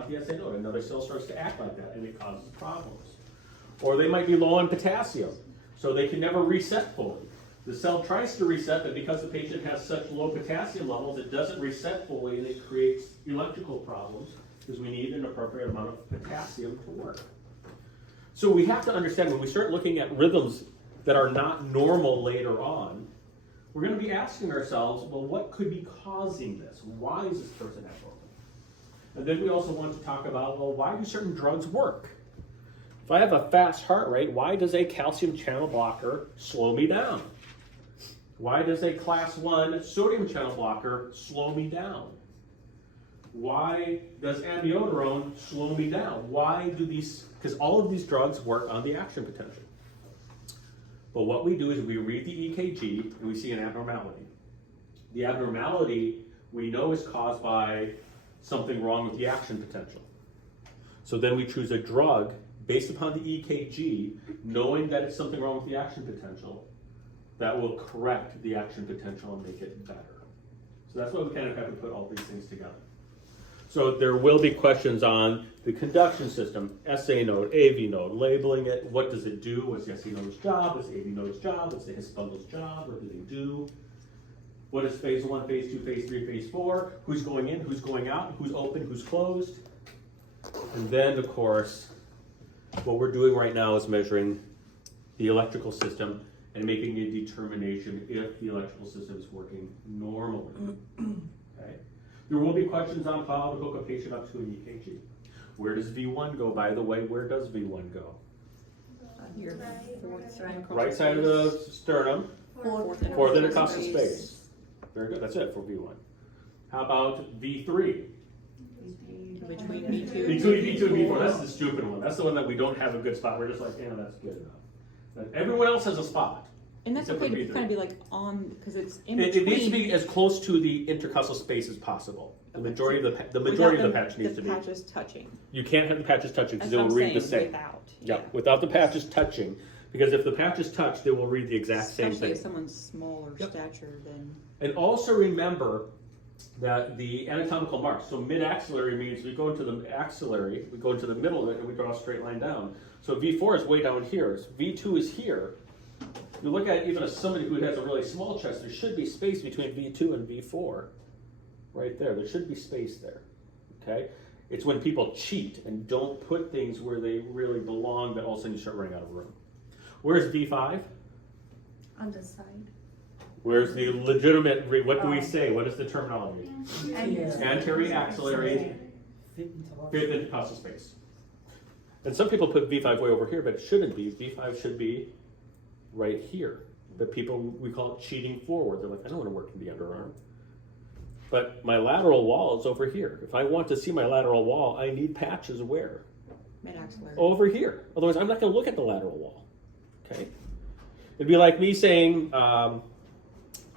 not the SA node. Another cell starts to act like that, and it causes problems. Or they might be low on potassium, so they can never reset fully. The cell tries to reset, but because the patient has such low potassium levels, it doesn't reset fully, and it creates electrical problems because we need an appropriate amount of potassium to work. So we have to understand when we start looking at rhythms that are not normal later on, we're going to be asking ourselves, well, what could be causing this? Why is this person abnormal? And then we also want to talk about, well, why do certain drugs work? If I have a fast heart rate, why does a calcium channel blocker slow me down? Why does a class 1 sodium channel blocker slow me down? Why does amiodarone slow me down? Why do these, because all of these drugs work on the action potential. But what we do is we read the EKG and we see an abnormality. The abnormality we know is caused by something wrong with the action potential. So then we choose a drug based upon the EKG, knowing that it's something wrong with the action potential, that will correct the action potential and make it better. So that's why we kind of have to put all these things together. So there will be questions on the conduction system, SA node, AV node, labeling it, what does it do, what's the SA node's job, what's the AV node's job, what's the His bundle's job, what do they do? What is phase 1, phase 2, phase 3, phase 4, who's going in, who's going out, who's open, who's closed. And then, of course, what we're doing right now is measuring the electrical system and making a determination if the electrical system is working normally. Okay? There will be questions on how to hook a patient up to an EKG. Where does V1 go? By the way, where does V1 go? Your fourth side. Right side of the sternum, Fourth intercostal space. Very good, that's it for V1. How about V3? Between V2 Between V2 and V4, that's the stupid one. That's the one that we don't have a good spot. We're just like, yeah, that's good enough. But everyone else has a spot. And that's except okay for to V3. kind of be like on, because it's in It between. needs to be as close to the intercostal space as possible. The majority of the patch needs to be. The patches touching. You can't have the patches touching because That's they what will I'm read the saying, same. without. Yeah, without the patches touching. Because if the patches touch, they will read the exact same Especially thing. if someone's smaller Yep. stature than. And also remember that the anatomical marks, so mid-axillary means we go into the axillary, we go into the middle of it, and we draw a straight line down. So V4 is way down here, so V2 is here. You look at even somebody who has a really small chest, there should be space between V2 and V4. Right there, there should be space there, okay? It's when people cheat and don't put things where they really belong that all of a sudden you start running out of room. Where's V5? On the side. Where's the legitimate, what do we say? What is the terminology? Anterior axillary, fifth intercostal space. And some people put V5 way over here, but it shouldn't be. V5 should be right here. But people, we call it cheating forward. They're like, I don't want to work in the underarm. But my lateral wall is over here. If I want to see my lateral wall, I need patches where? Mid-axillary. Over here. Otherwise, I'm not going to look at the lateral wall. Okay? It'd be like me saying, I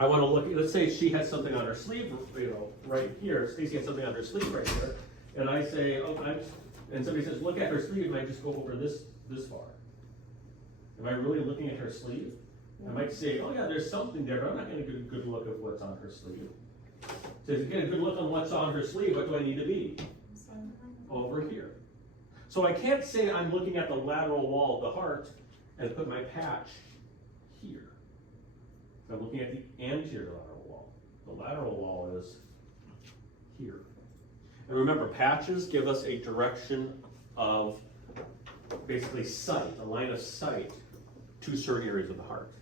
want to look, let's say she has something on her sleeve, right here. Stacy has something on her sleeve right here. And I say, and somebody says, look at her sleeve, and I just go over this far. Am I really looking at her sleeve? I might say, oh yeah, there's something there, but I'm not going to get a good look at what's on her sleeve. So to get a good look on what's on her sleeve, what do I need to be? Over here. So I can't say I'm looking at the lateral wall of the heart and put my patch here. I'm looking at the anterior lateral wall. The lateral wall is here. And remember, patches give us a direction of basically sight, a line of sight to certain areas of the heart.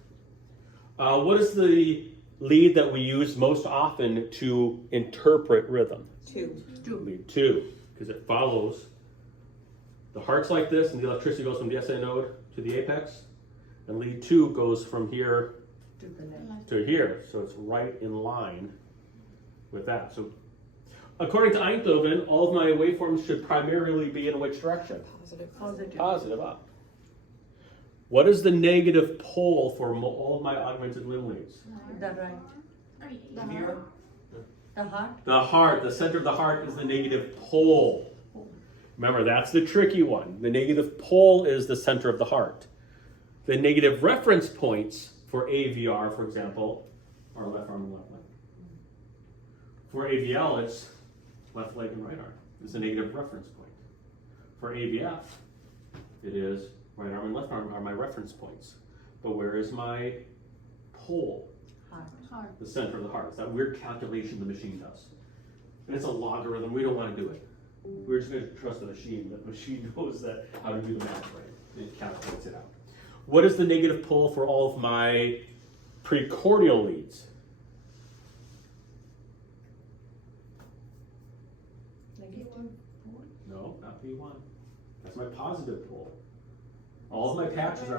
What is the lead that we use most often to interpret rhythm? Lead 2, because it follows. The heart's like this, and the electricity goes from the SA node to the apex. And lead 2 goes from here to here, so it's right in line with that. So according to Einthoven, all of my waveforms should primarily be in which direction? Positive up. What is the negative pole for all of my augmented limb leads? The right. The heart. The heart, the center of the heart is the negative pole. Remember, that's the tricky one. The negative pole is the center of the heart. The negative reference points for AVR, for example, are left arm and left leg. For AVL, it's left leg and right arm. is the negative reference point. For AVF, it is right arm and left arm are my reference points. But where is my pole? Heart. The center of the heart. It's that weird calculation the machine does. And it's a logarithm. We don't want to do it. We're just going to trust the machine. That the machine knows that how to do the math right. It calculates it out. What is the negative pole for all of my precordial leads? Negative. No, not P1. That's my positive pole. All of my patches are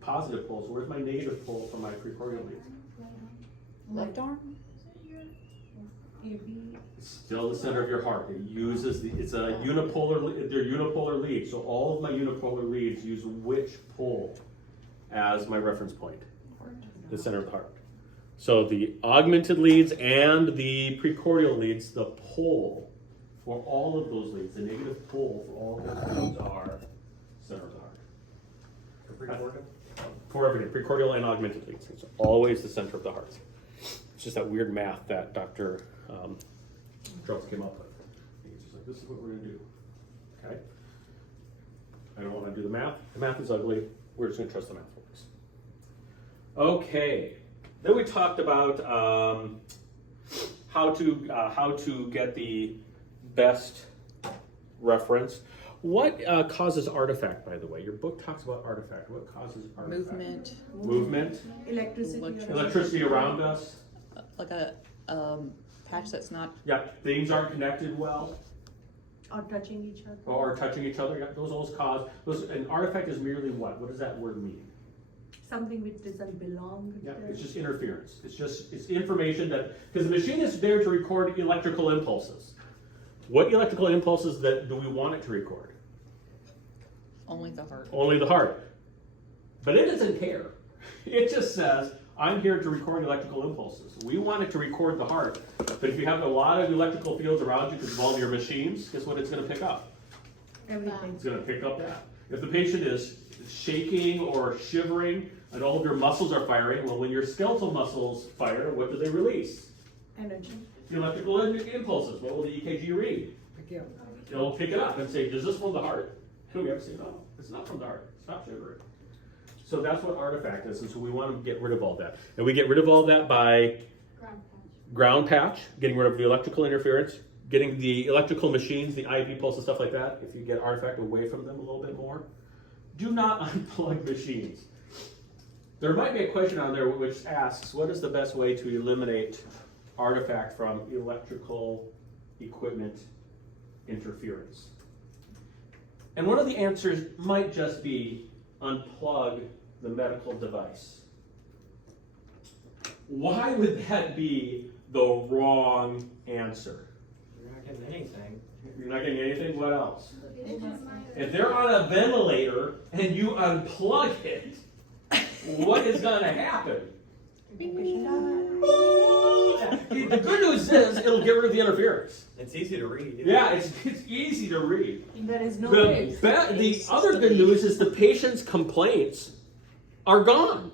positive poles. Where's my negative pole for my precordial leads? Left arm? AB. It's still the center of your heart. It uses it's a unipolar. They're unipolar leads. So all of my unipolar leads use which pole as my reference point? The center of the heart. So the augmented leads and the precordial leads, the pole for all of those leads, the negative pole for all of those leads are center of the heart. For precordial? For everything, precordial and augmented leads. It's always the center of the heart. It's just that weird math that Dr. Strauss came up with. He's just like, this is what we're going to do. Okay? I don't want to do the math. The math is ugly. We're just going to trust the math works. Okay. Then we talked about how to get the best reference. What causes artifact, by the way? Your book talks about artifact. What causes artifact? Movement. Movement. Electricity. Electricity around us. Like a patch that's not. Yeah, things aren't connected well Or touching each other. or touching each other. Yeah, those always cause an artifact is merely what? What does that word mean? Something which doesn't belong. Yeah, there. it's just interference. It's information that because the machine is there to record electrical impulses. What electrical impulses do we want it to record? Only the heart. Only the heart. But it doesn't care. It just says, I'm here to record electrical impulses. We want it to record the heart. But if you have a lot of electrical fields around you because of all your machines, guess what it's going to pick up? Everything. It's going to pick up that. If the patient is shaking or shivering and all of your muscles are firing, well, when your skeletal muscles fire, what do they release? Energy. Electrical impulses. What will the EKG read? It'll pick it up and say, is this from the heart? And we have to say, no, it's not from the heart. Stop shivering. So that's what artifact is, and so we want to get rid of all that. And we get rid of all that by ground patch, getting rid of the electrical interference, getting the electrical machines, the IV pulse and stuff like that, if you get artifact away from them a little bit more. Do not unplug machines. There might be a question on there which asks, what is the best way to eliminate artifact from electrical equipment interference? And one of the answers might just be unplug the medical device. Why would that be the wrong answer? You're not getting anything. You're not getting anything? What else? If they're on a ventilator and you unplug it, what is going to happen? The good news is it'll get rid of the interference. It's easy to read. Yeah, it's easy to read. There is no The, waves. the other good news is the patient's complaints are gone.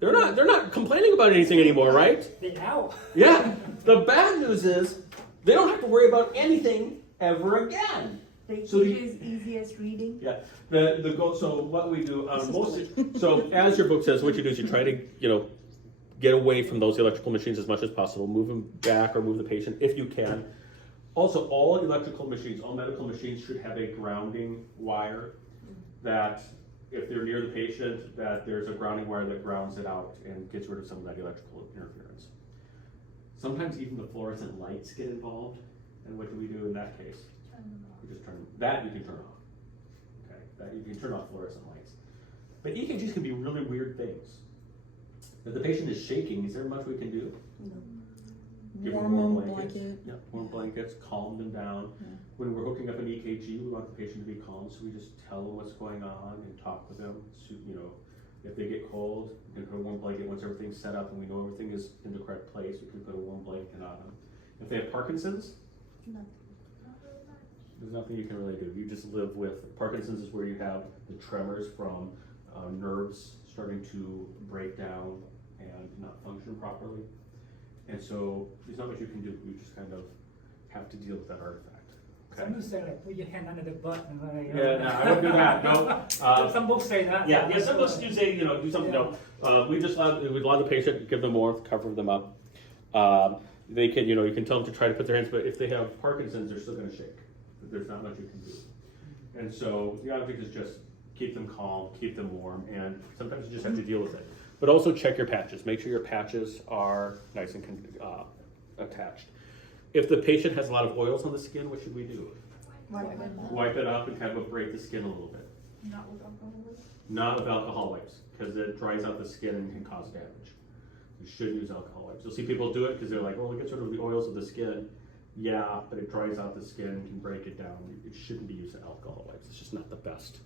They're not complaining about anything anymore, right? Ow. Yeah. The bad news is they don't have to worry about anything ever again. The So EKG is easiest reading. Yeah. The goal. So what we do so as your book says, what you do is you try to get away from those electrical machines as much as possible. Move them back or move the patient if you can. Also, all electrical machines, all medical machines should have a grounding wire that if they're near the patient, that there's a grounding wire that grounds it out and gets rid of some of that electrical interference. Sometimes even the fluorescent lights get involved. And what do we do in that case? We just turn that you can turn off. Okay, that you can turn off fluorescent lights. But EKGs can be really weird things. If the patient is shaking, is there much we can do? No. Give them Warm warm blankets. blanket. Yeah, warm blankets, calm them down. Yeah. When we're hooking up an EKG, we want the patient to be calm, so we just tell them what's going on and talk with them. So, if they get cold, we can put a warm blanket. Once everything's set up and we know everything is in the correct place, we can put a warm blanket on them. If they have Parkinson's, Nothing. there's nothing you can really do. You just live with Parkinson's is where you have the tremors from nerves starting to break down and not function properly. And so there's not much you can do. You just kind of have to deal with that artifact. Okay? Some say like put your hand under the butt and like, Yeah, no, I don't do that. No. some books say that. Yeah, some books do say, do something. No, we allow the patient, give them warmth, cover them up. They can, you can tell them to try to put their hands, but if they have Parkinson's, they're still going to shake. There's not much you can do. And so the object is just keep them calm, keep them warm, and sometimes you just have to deal with it. But also check your patches. Make sure your patches are nice and attached. If the patient has a lot of oils on the skin, what should we do? Wipe it up and kind of abrade the skin a little bit. Not with alcohol. Not with alcohol wipes, because it dries out the skin and can cause damage. You shouldn't use alcohol wipes. You'll see people do it because they're like, well, it gets rid of the oils of the skin. Yeah, but it dries out the skin and can break it down. It shouldn't be used with alcohol wipes. It's just not the best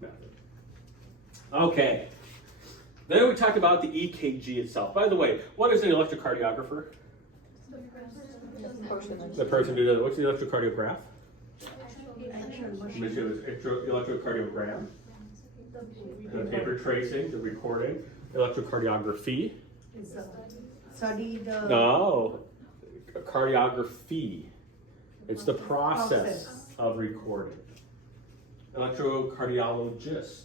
method. Okay. Then we talked about the EKG itself. By the way, what is an electrocardiographer? The person who does it. What's the electrocardiograph? Electrocardiogram. The paper tracing, the recording. Electrocardiography. Is study the. No. Cardiography. It's the process of recording. Electrocardiologist.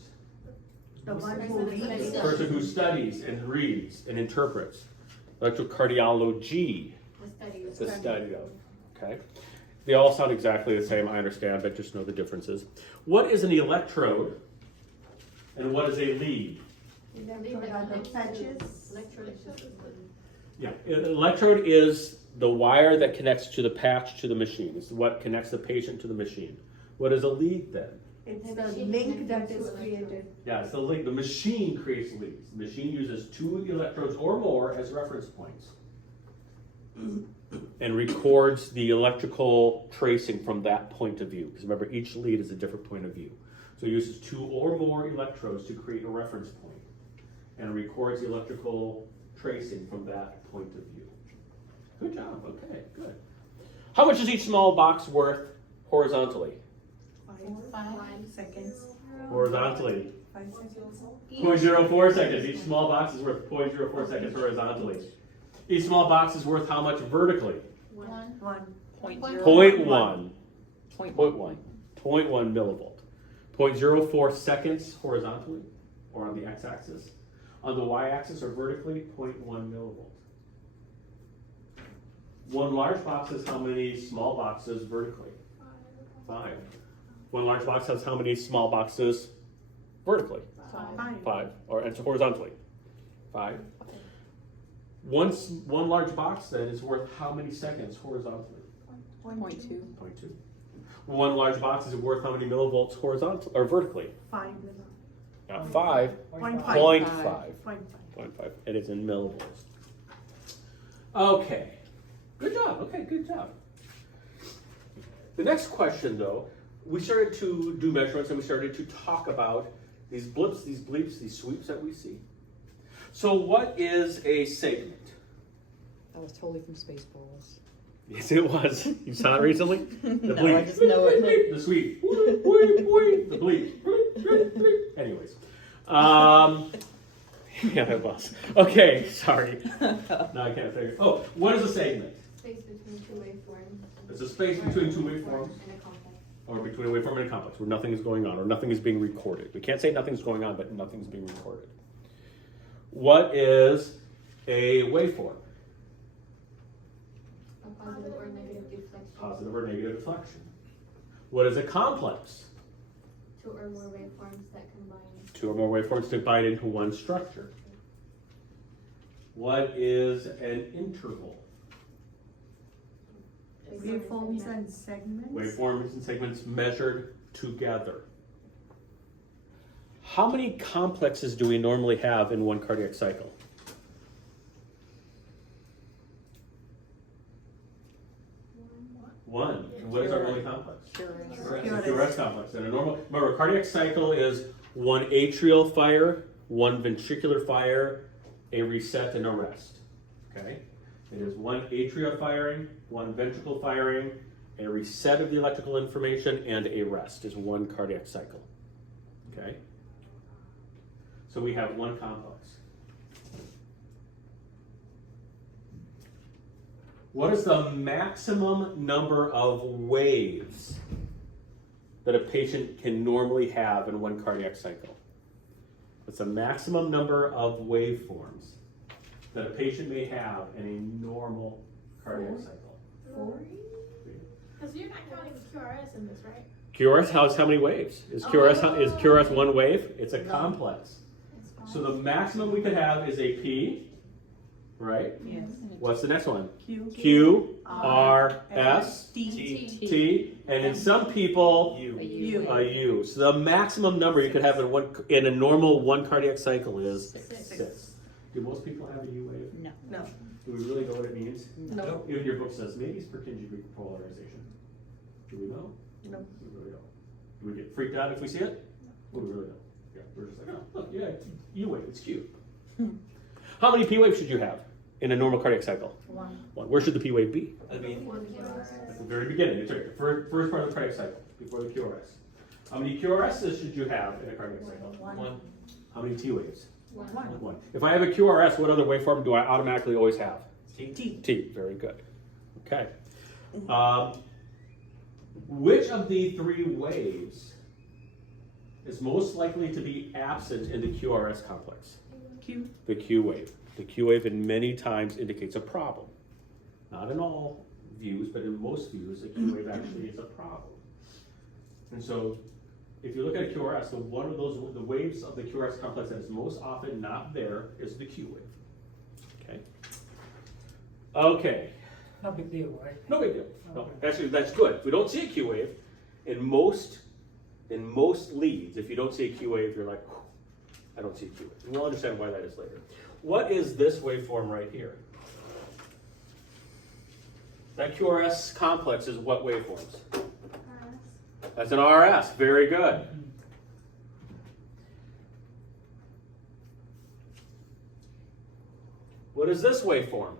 The one who reads. The person who studies and reads and interprets. Electrocardiology. The study of. Okay. They all sound exactly the same, I understand, but just know the differences. What is an electrode and what is a lead? Electrode are the patches. Yeah, an electrode is the wire that connects to the patch to the machine. It's what connects the patient to the machine. What is a lead then? It's the link that is created. Yeah, it's the link. The machine creates leads. The machine uses 2 electrodes or more as reference points and records the electrical tracing from that point of view. Because remember, each lead is a different point of view. So it uses 2 or more electrodes to create a reference point and records the electrical tracing from that point of view. Good job. Okay, good. How much is each small box worth horizontally? 5 seconds. Horizontally. 5 seconds. 0.04 seconds. Each small box is worth 0.04 seconds horizontally. Each small box is worth how much vertically? 1. 0.1. 0.1 millivolt. 0.04 seconds horizontally, or on the x-axis. On the y-axis or vertically, 0.1 millivolt. One large box has how many small boxes vertically? 5. One large box has how many small boxes vertically? 5. Or and horizontally? 5. One large box then is worth how many seconds horizontally? 0.2. 0.2. One large box is worth how many millivolts horizontal or vertically? 5. Not 5. 0.5. 0.5. 0.5. 0.5. It is in millivolts. Okay. Good job. Okay, good job. The next question, though, we started to do measurements and we started to talk about these blips, these bleeps, these sweeps that we see. So what is a segment? That was totally from Spaceballs. Yes, it was. You saw it recently? The No, I just know it. The sweep. The bleep. Anyways. Yeah, it was. Okay, sorry. No, I can't say it. Oh, what is a segment? Space between 2 waveforms. It's a space between 2 waveforms. And a complex. Or between a waveform and a complex, where nothing is going on, or nothing is being recorded. We can't say nothing's going on, but nothing's being recorded. What is a waveform? A positive or negative deflection. Positive or negative deflection. What is a complex? 2 or more waveforms that combine. 2 or more waveforms divide into one structure. What is an interval? Waveforms and segments. Waveforms and segments measured together. How many complexes do we normally have in one cardiac cycle? One. And what is our only complex? QRS. The QRS complex. And a normal, remember, a cardiac cycle is 1 atrial fire, 1 ventricular fire, a reset, and a rest. Okay? It is 1 atria firing, 1 ventricle firing, a reset of the electrical information, and a rest is 1 cardiac cycle. Okay? So we have 1 complex. What is the maximum number of waves that a patient can normally have in one cardiac cycle? What's the maximum number of waveforms that a patient may have in a normal cardiac cycle? 4. Because you're not counting QRS in this, right? QRS has how many waves? Is QRS one wave? It's a complex. So the maximum we could have is a P, right? Yes. What's the next one? Q. Q, R, S, T. T, and in some people, You. U. a U. So the maximum number you could have in a normal one cardiac cycle is 6. Do most people have a U wave? No. No. Do we really know what it means? No. Even your book says maybe it's Purkinje polarization. Do we know? No. We really don't. Do we get freaked out if we see it? Well, we really don't. Yeah, we're just like, oh, look, yeah, U wave, it's cute. How many P waves should you have in a normal cardiac cycle? 1. Where should the P wave be? I mean, One QRS. At the very beginning, it's right, the first part of the cardiac cycle, before the QRS. How many QRSs should you have in a cardiac cycle? 1. How many T waves? 1. 1. If I have a QRS, what other waveform do I automatically always have? T. T, very good. Okay. Which of the 3 waves is most likely to be absent in the QRS complex? Q. The Q wave. The Q wave in many times indicates a problem. Not in all views, but in most views, the Q wave actually is a problem. And so, if you look at a QRS, so one of the waves of the QRS complex that is most often not there is the Q wave. Okay. Okay. No big deal, right? No big deal. No, actually, that's good. If we don't see a Q wave, in most leads, if you don't see a Q wave, you're like, I don't see a Q wave. And we'll understand why that is later. What is this waveform right here? That QRS complex is what waveforms? That's an RS. Very good. What is this waveform?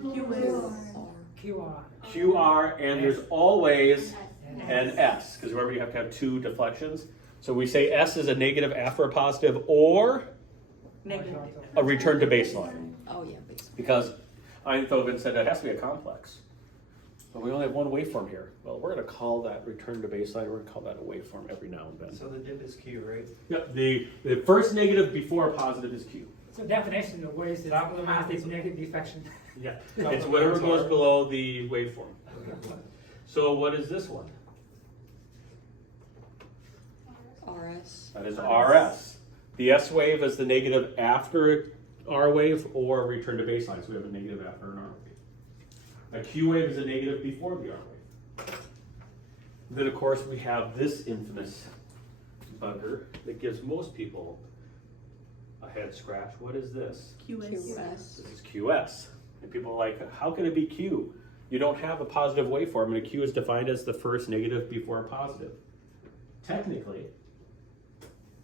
QS. QR. QR, and there's always an S, because remember you have to have 2 deflections. So we say S is a negative after a positive or Negative. a return to baseline. Oh, yeah, basically. Because Einthoven said it has to be a complex. But we only have one waveform here. Well, we're going to call that return to baseline. We're going to call that a waveform every now and then. So the div is Q, right? Yep, the first negative before a positive is Q. So definition of waves is positive negative deflection. Yeah, it's whatever goes below the waveform. So what is this one? RS. That is RS. The S wave is the negative after R wave or return to baseline. So we have a negative after an R wave. A Q wave is a negative before the R wave. Then of course we have this infamous bugger that gives most people a head scratch. What is this? QS. QS. This is QS. And people are like, how can it be Q? You don't have a positive waveform, and a Q is defined as the first negative before a positive. Technically,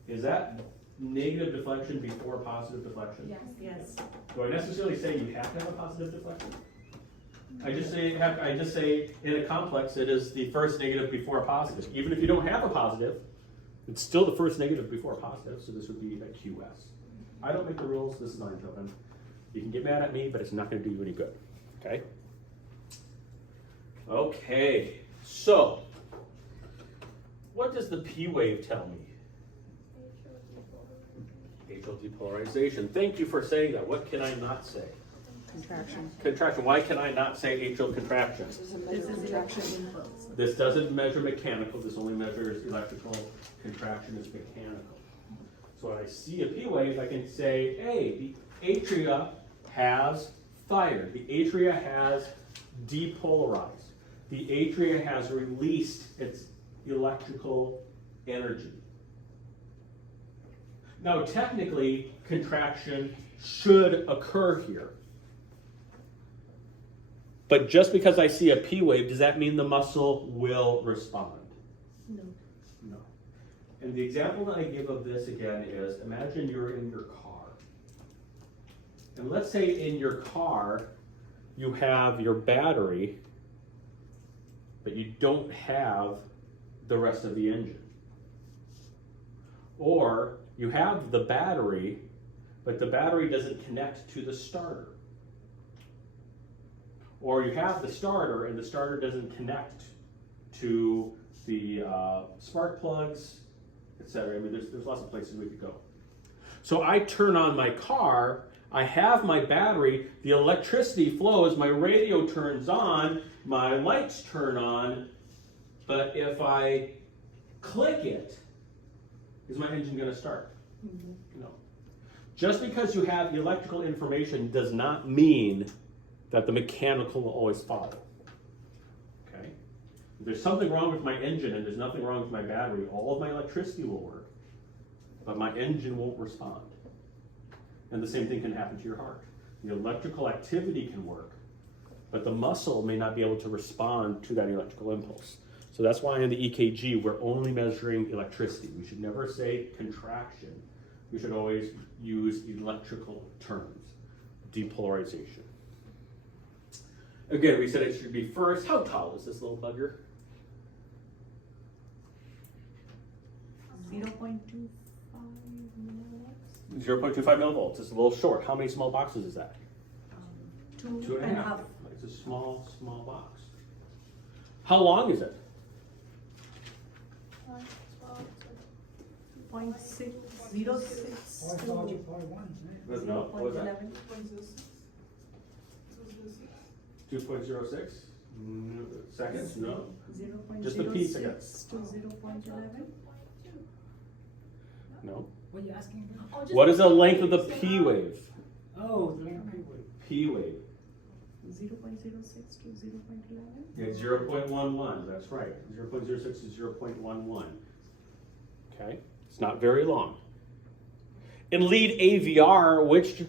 is that negative deflection before positive deflection? Yes. Yes. Do I necessarily say you have to have a positive deflection? I just say in a complex it is the first negative before a positive. Even if you don't have a positive, it's still the first negative before a positive, so this would be a QS. I don't make the rules, this is Einthoven. You can get mad at me, but it's not going to do you any good. Okay? Okay, so what does the P wave tell me? Atrial depolarization. Thank you for saying that. What can I not say? Contraction. Contraction. Why can I not say atrial contraction? This is a measure of contraction. This doesn't measure mechanical. This only measures electrical. Contraction is mechanical. So when I see a P wave, I can say, hey, the atria has fired. The atria has depolarized. The atria has released its electrical energy. Now, technically, contraction should occur here. But just because I see a P wave, does that mean the muscle will respond? No. No. And the example that I give of this again is, imagine you're in your car. And let's say in your car, you have your battery, but you don't have the rest of the engine. Or you have the battery, but the battery doesn't connect to the starter. Or you have the starter and the starter doesn't connect to the spark plugs, etc. I mean, there's lots of places we could go. So I turn on my car, I have my battery, the electricity flows, my radio turns on, my lights turn on, but if I click it, is my engine going to start? No. Just because you have electrical information does not mean that the mechanical will always follow. Okay? If there's something wrong with my engine and there's nothing wrong with my battery, all of my electricity will work, but my engine won't respond. And the same thing can happen to your heart. The electrical activity can work, but the muscle may not be able to respond to that electrical impulse. So that's why in the EKG, we're only measuring electricity. We should never say contraction. We should always use electrical terms. Depolarization. Again, we said it should be first. How tall is this little bugger? 0.25 millivolts. 0.25 millivolts. It's a little short. How many small boxes is that? 2.5. It's a small box. How long is it? 0.606 Or it's logic 41, isn't it? No, what was that? 0.11. 2.06 seconds? No. 0.06 Just the P seconds. to 0.11. No. What are you asking? What is the length of the P wave? Oh, the length of people. P wave. 0.06 to 0.11. Yeah, 0.11. That's right. 0.06 to 0.11. Okay. It's not very long. In lead AVR, which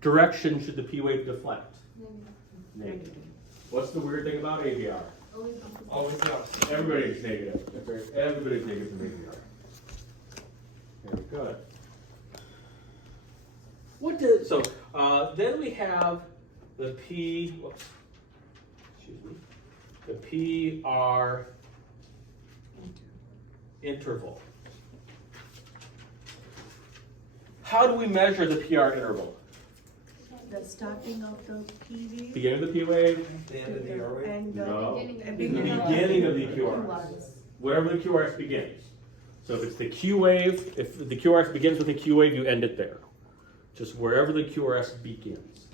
direction should the P wave deflect? Negative. What's the weird thing about AVR? Always opposite. Always up. Everybody's negative. That's right. Everybody's negative in AVR. Very good. Then we have the P, whoops, excuse me, the PR interval. How do we measure the PR interval? The starting of the P wave. Beginning of the P wave? The end of the R wave. And No. Beginning the of The the beginning of the QRS. Wherever the QRS begins. So if it's the Q wave, if the QRS begins with a Q wave, you end it there. Just wherever the QRS begins.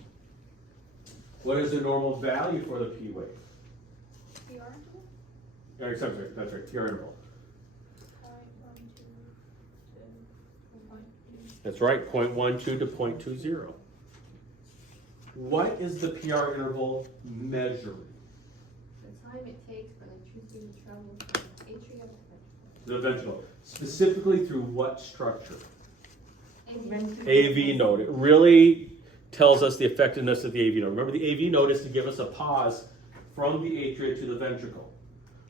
What is the normal value for the P wave? That's right, PR interval. That's right, 0.12 to 0.20. What is the PR interval measuring? The time it takes for electricity to travel from the atrium to The ventricle. Specifically through what structure? the AV node. It really tells us the effectiveness of the AV node. Remember, the AV node is to give us a pause from the atria to the ventricle.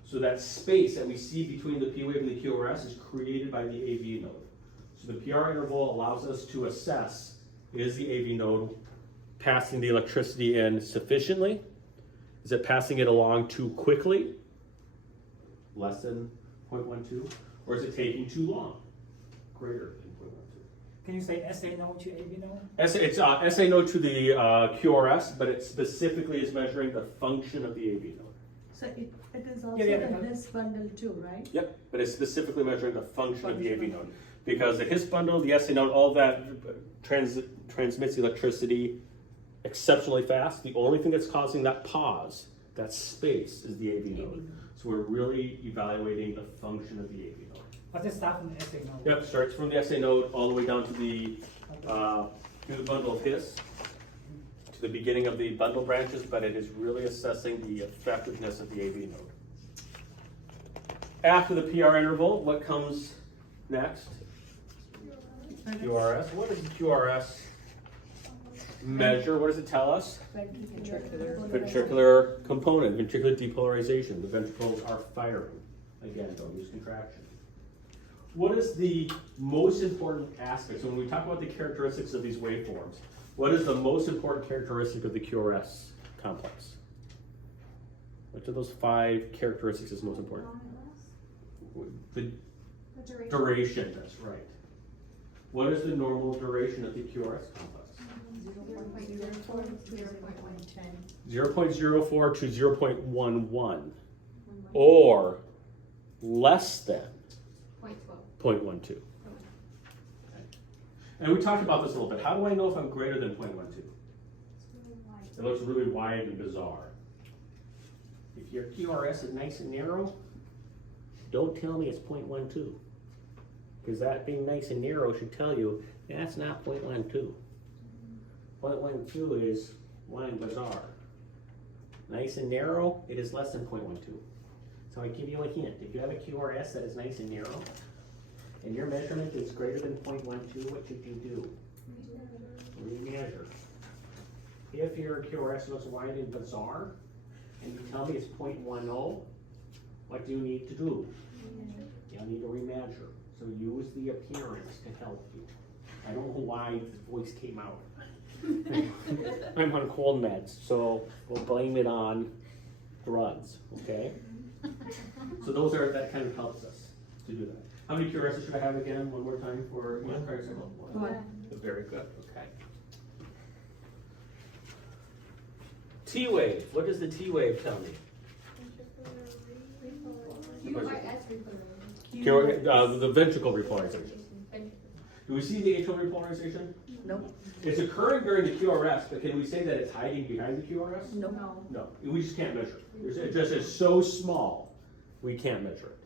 So that space that we see between the P wave and the QRS is created by the AV node. So the PR interval allows us to assess, is the AV node passing the electricity in sufficiently? Is it passing it along too quickly? Less than 0.12? Or is it taking too long? Greater than 0.12? Can you say SA node to AV node? It's SA node to the QRS, but it specifically is measuring the function of the AV node. So it is also Yeah, the His bundle too, right? Yep, but it's specifically measuring the function of the AV node. Because the His bundle, the SA node, all that transmits electricity exceptionally fast. The only thing that's causing that pause, that space, is the AV node. So we're really evaluating the function of the AV node. But it starts from the SA node. Yep, starts from the SA node all the way down to the bundle of His, to the beginning of the bundle branches, but it is really assessing the effectiveness of the AV node. After the PR interval, what comes next? QRS. What does the QRS measure? What does it tell us? Ventricular component, ventricular depolarization. The ventricles are firing. Again, don't use contraction. What is the most important aspect? So when we talk about the characteristics of these waveforms, what is the most important characteristic of the QRS complex? Which of those 5 characteristics is most important? The duration, that's right. What is the normal duration of the QRS complex? 0.04 to 0.11, or less than 0.12. 0.12. And we talked about this a little bit. How do I know if I'm greater than 0.12? It looks really wide and bizarre. If your QRS is nice and narrow, don't tell me it's 0.12. Because that being nice and narrow should tell you that's not 0.12. 0.12 is wide and bizarre. Nice and narrow, it is less than 0.12. So I give you a hint. If you have a QRS that is nice and narrow, and your measurement is greater than 0.12, what should you do? Remeasure. If your QRS looks wide and bizarre, and you tell me it's 0.10, what do you need to do? You'll need to remeasure. So use the appearance to help you. I don't know why the voice came out. I'm on cold meds, so we'll blame it on drugs, okay? So that kind of helps us to do that. How many QRSs should I have again, one more time for each tricycle? One. Very good, okay. T-wave, what does the T-wave tell me? The ventricle repolarization. Do we see the atrial repolarization? Nope. It's occurring during the QRS, but can we say that it's hiding behind the QRS? Nope. No, we just can't measure it. It just is so small, we can't measure it.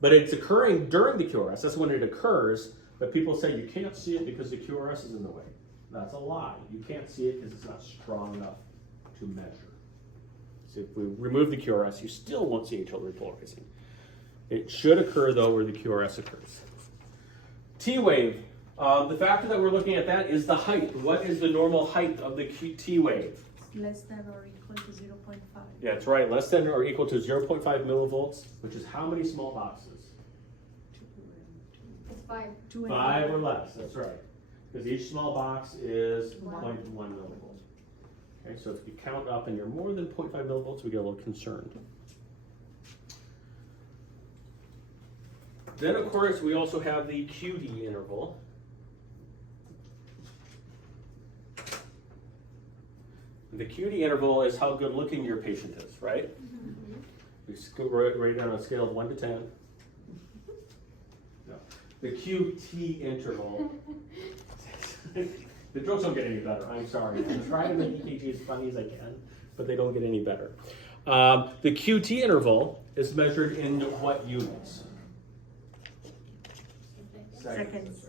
But it's occurring during the QRS, that's when it occurs, but people say you can't see it because the QRS is in the way. That's a lie. You can't see it because it's not strong enough to measure. So if we remove the QRS, you still won't see atrial repolarizing. It should occur though where the QRS occurs. T-wave, the factor that we're looking at that is the height. What is the normal height of the T-wave? Less than or equal to 0.5. Yeah, that's right, less than or equal to 0.5 millivolts, which is how many small boxes? It's 5. 2 and 5 or less, that's right. Because each small box is 0.1 millivolts. Okay, so if you count up and you're more than 0.5 millivolts, we get a little concerned. Then, of course, we also have the QD interval. The QD interval is how good looking your patient is, right? We rate it on a scale of 1 to 10. No. The QT interval. The jokes don't get any better, I'm sorry. I'm trying to make EKG as funny as I can, but they don't get any better. The QT interval is measured in what units? Seconds.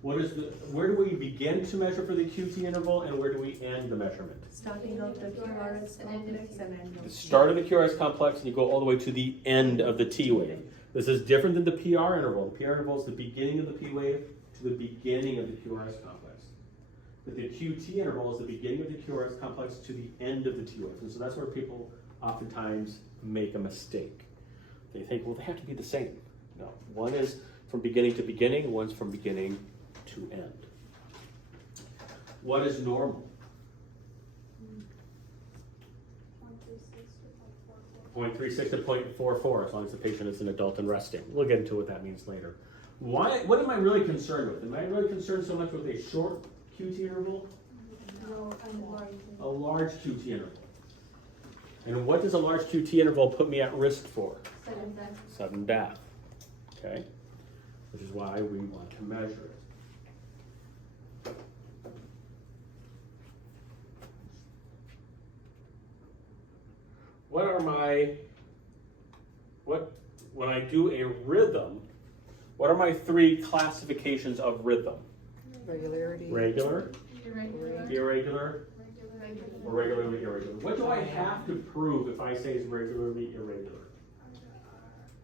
Where do we begin to measure for the QT interval and where do we end the measurement? Starting of the QRS complex and end The of start of the QRS complex and you go all the way to the end of the T wave. This is different than the PR interval. The PR interval is the beginning of the P wave to the beginning of the QRS complex. But the QT interval is the beginning of the QRS complex to the end of the T wave. And so that's where people oftentimes make a mistake. They think, well, they have to be the same. No, one is from beginning to beginning, one's from beginning to end. What is normal? 0.36 to 0.44, as long as the patient is an adult and resting. We'll get into what that means later. What am I really concerned with? Am I really concerned so much with a short QT interval? No, A large QT interval. And what does a large QT interval put me at risk for? Sudden death. Okay? Which is why we want to measure it. When I do a rhythm, what are my 3 classifications of rhythm? Regularity. Regular, irregular, irregular, or regularly irregular. What do I have to prove if I say it's regularly irregular?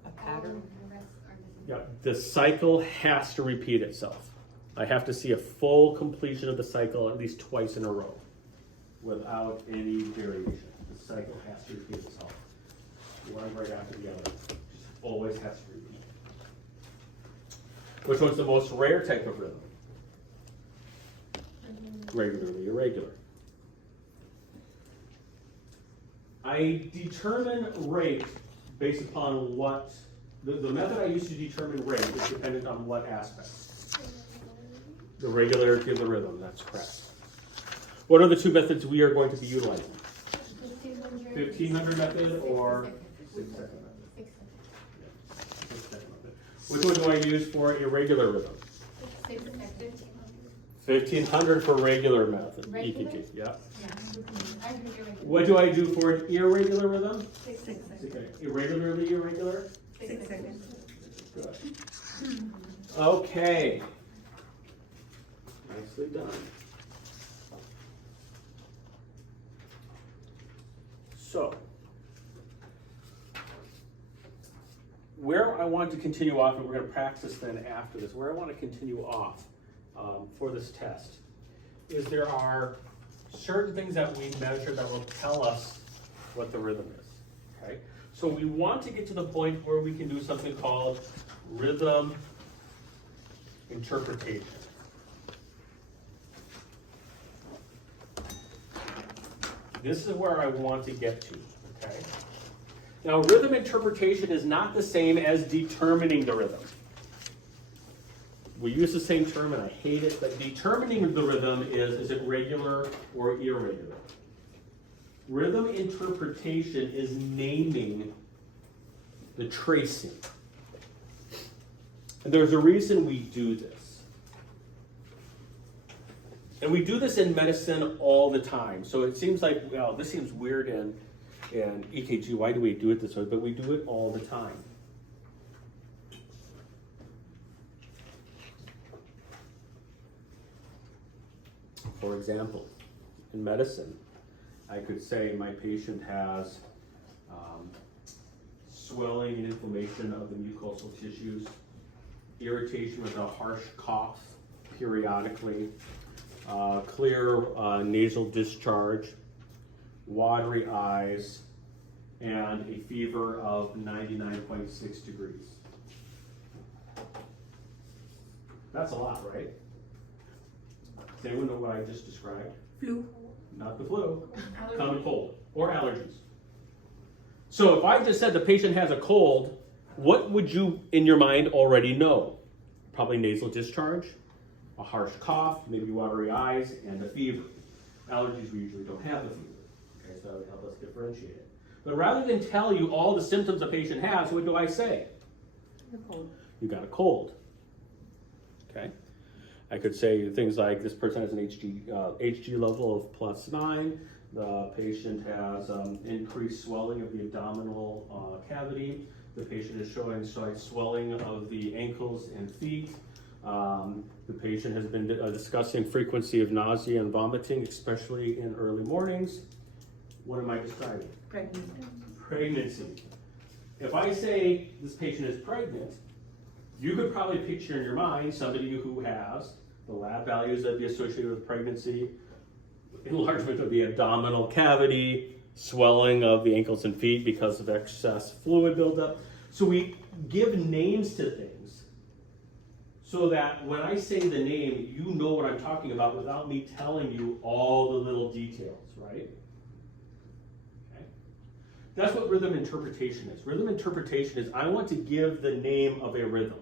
A pattern. Yeah, the cycle has to repeat itself. I have to see a full completion of the cycle at least twice in a row without any variation. The cycle has to repeat itself. One right after the other. Just always has to repeat. Which one's the most rare type of rhythm? Regularly irregular. I determine rate based upon what, the method I use to determine rate is dependent on what aspect? The regularity of the rhythm, that's correct. What are the two methods we are going to be utilizing? 1500. 1500 method or 6 6 second method? 6 seconds. 6 second method. Which one do I use for irregular rhythm? 6 seconds. 1500 for regular method. Regular? EKG, yeah. Yeah. I heard you right. What do I do for an irregular rhythm? 6 seconds. Okay. Irregularly irregular? 6 seconds. Good. Okay. Nicely done. So, where I want to continue off, and we're going to practice then after this, where I want to continue off for this test is there are certain things that we measure that will tell us what the rhythm is. Okay? So we want to get to the point where we can do something called rhythm interpretation. This is where I want to get to, okay? Now, rhythm interpretation is not the same as determining the rhythm. We use the same term, and I hate it, but determining the rhythm is it regular or irregular? Rhythm interpretation is naming the tracing. And there's a reason we do this. And we do this in medicine all the time. So it seems like, well, this seems weird in EKG. Why do we do it this way? But we do it all the time. For example, in medicine, I could say my patient has swelling and inflammation of the mucosal tissues, irritation with a harsh cough periodically, clear nasal discharge, watery eyes, and a fever of 99.6 degrees. That's a lot, right? Does anyone know what I just described? Flu. Not the flu, common cold, or allergies. So if I just said the patient has a cold, what would you, in your mind, already know? Probably nasal discharge, a harsh cough, maybe watery eyes, and a fever. Allergies, we usually don't have a fever. Okay, so that would help us differentiate it. But rather than tell you all the symptoms a patient has, what do I say? You got a cold. Okay. I could say things like this person has an Hg level of +9. The patient has increased swelling of the abdominal cavity. The patient is showing slight swelling of the ankles and feet. The patient has been discussing frequency of nausea and vomiting, especially in early mornings. What am I describing? Pregnancy. If I say this patient is pregnant, you could probably picture in your mind somebody who has the lab values that would be associated with pregnancy, enlargement of the abdominal cavity, swelling of the ankles and feet because of excess fluid buildup. So we give names to things so that when I say the name, you know what I'm talking about without me telling you all the little details, right? Okay. That's what rhythm interpretation is. Rhythm interpretation is I want to give the name of a rhythm.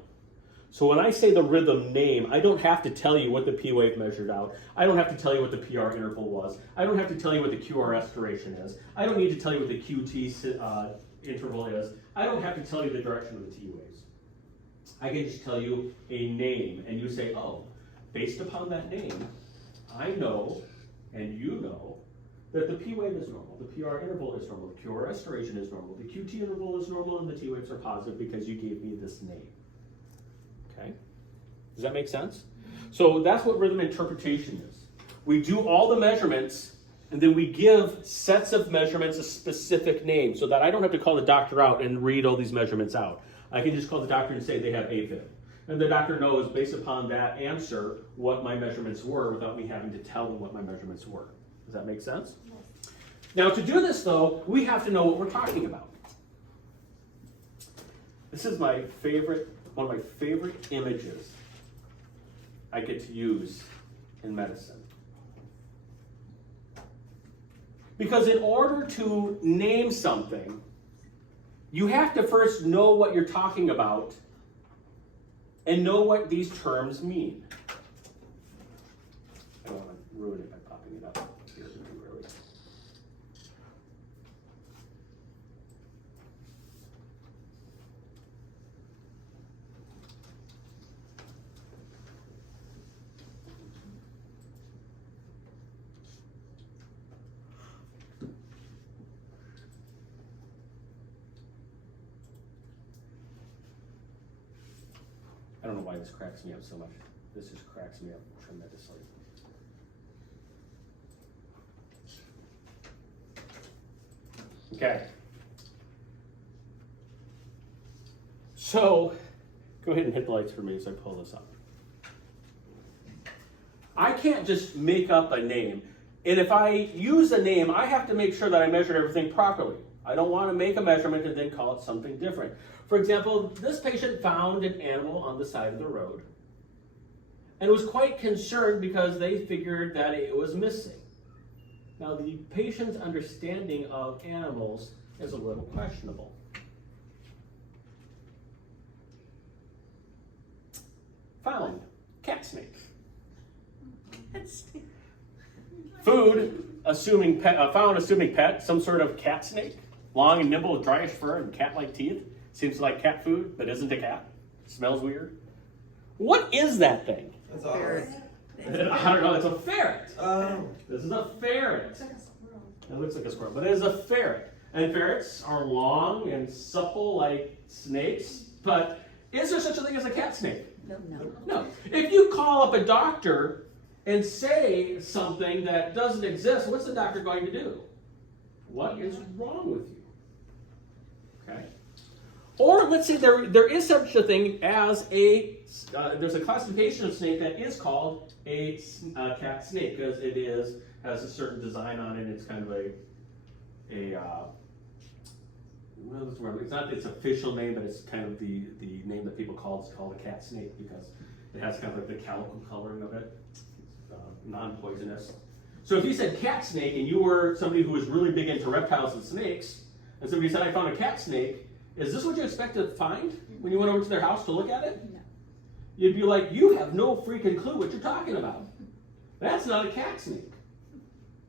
So when I say the rhythm name, I don't have to tell you what the P wave measured out. I don't have to tell you what the PR interval was. I don't have to tell you what the QRS duration is. I don't need to tell you what the QT interval is. I don't have to tell you the direction of the T waves. I can just tell you a name, and you say, oh, based upon that name, I know, and you know, that the P wave is normal, the PR interval is normal, the QRS duration is normal, the QT interval is normal, and the T waves are positive because you gave me this name. Okay? Does that make sense? So that's what rhythm interpretation is. We do all the measurements, and then we give sets of measurements a specific name so that I don't have to call the doctor out and read all these measurements out. I can just call the doctor and say they have AFib. And the doctor knows, based upon that answer, what my measurements were without me having to tell them what my measurements were. Does that make sense? Yes. Now, to do this, though, we have to know what we're talking about. This is my favorite, one of my favorite images I get to use in medicine. Because in order to name something, you have to first know what you're talking about and know what these terms mean. I don't want to ruin it by popping it up. I don't know why this cracks me up so much. This just cracks me up tremendously. Okay. So, go ahead and hit the lights for me as I pull this up. I can't just make up a name. And if I use a name, I have to make sure that I measured everything properly. I don't want to make a measurement and then call it something different. For example, this patient found an animal on the side of the road and was quite concerned because they figured that it was missing. Now, the patient's understanding of animals is a little questionable. Found, cat snake. Food, assuming pet, found assuming pet, some sort of cat snake, long and nimble with dryish fur and cat-like teeth. Seems like cat food, but isn't a cat. Smells weird. What is that thing? That's Ferret. I don't know, it's a ferret. Oh. This is a ferret. It's like a squirrel. It looks like a squirrel, but it is a ferret. And ferrets are long and supple like snakes, but is there such a thing as a cat snake? No. No. If you call up a doctor and say something that doesn't exist, what's the doctor going to do? What is wrong with you? Okay. Or let's say there is such a thing as there's a classification of snake that is called a cat snake because it has a certain design on it. It's kind of it's not its official name, but it's kind of the name that people call it's called a cat snake because it has kind of like the calico coloring of it. It's non-poisonous. So if you said cat snake and you were somebody who was really big into reptiles and snakes, and somebody said, I found a cat snake, is this what you expect to find when you went over to their house to look at it? No. You'd be like, you have no freaking clue what you're talking about. That's not a cat snake.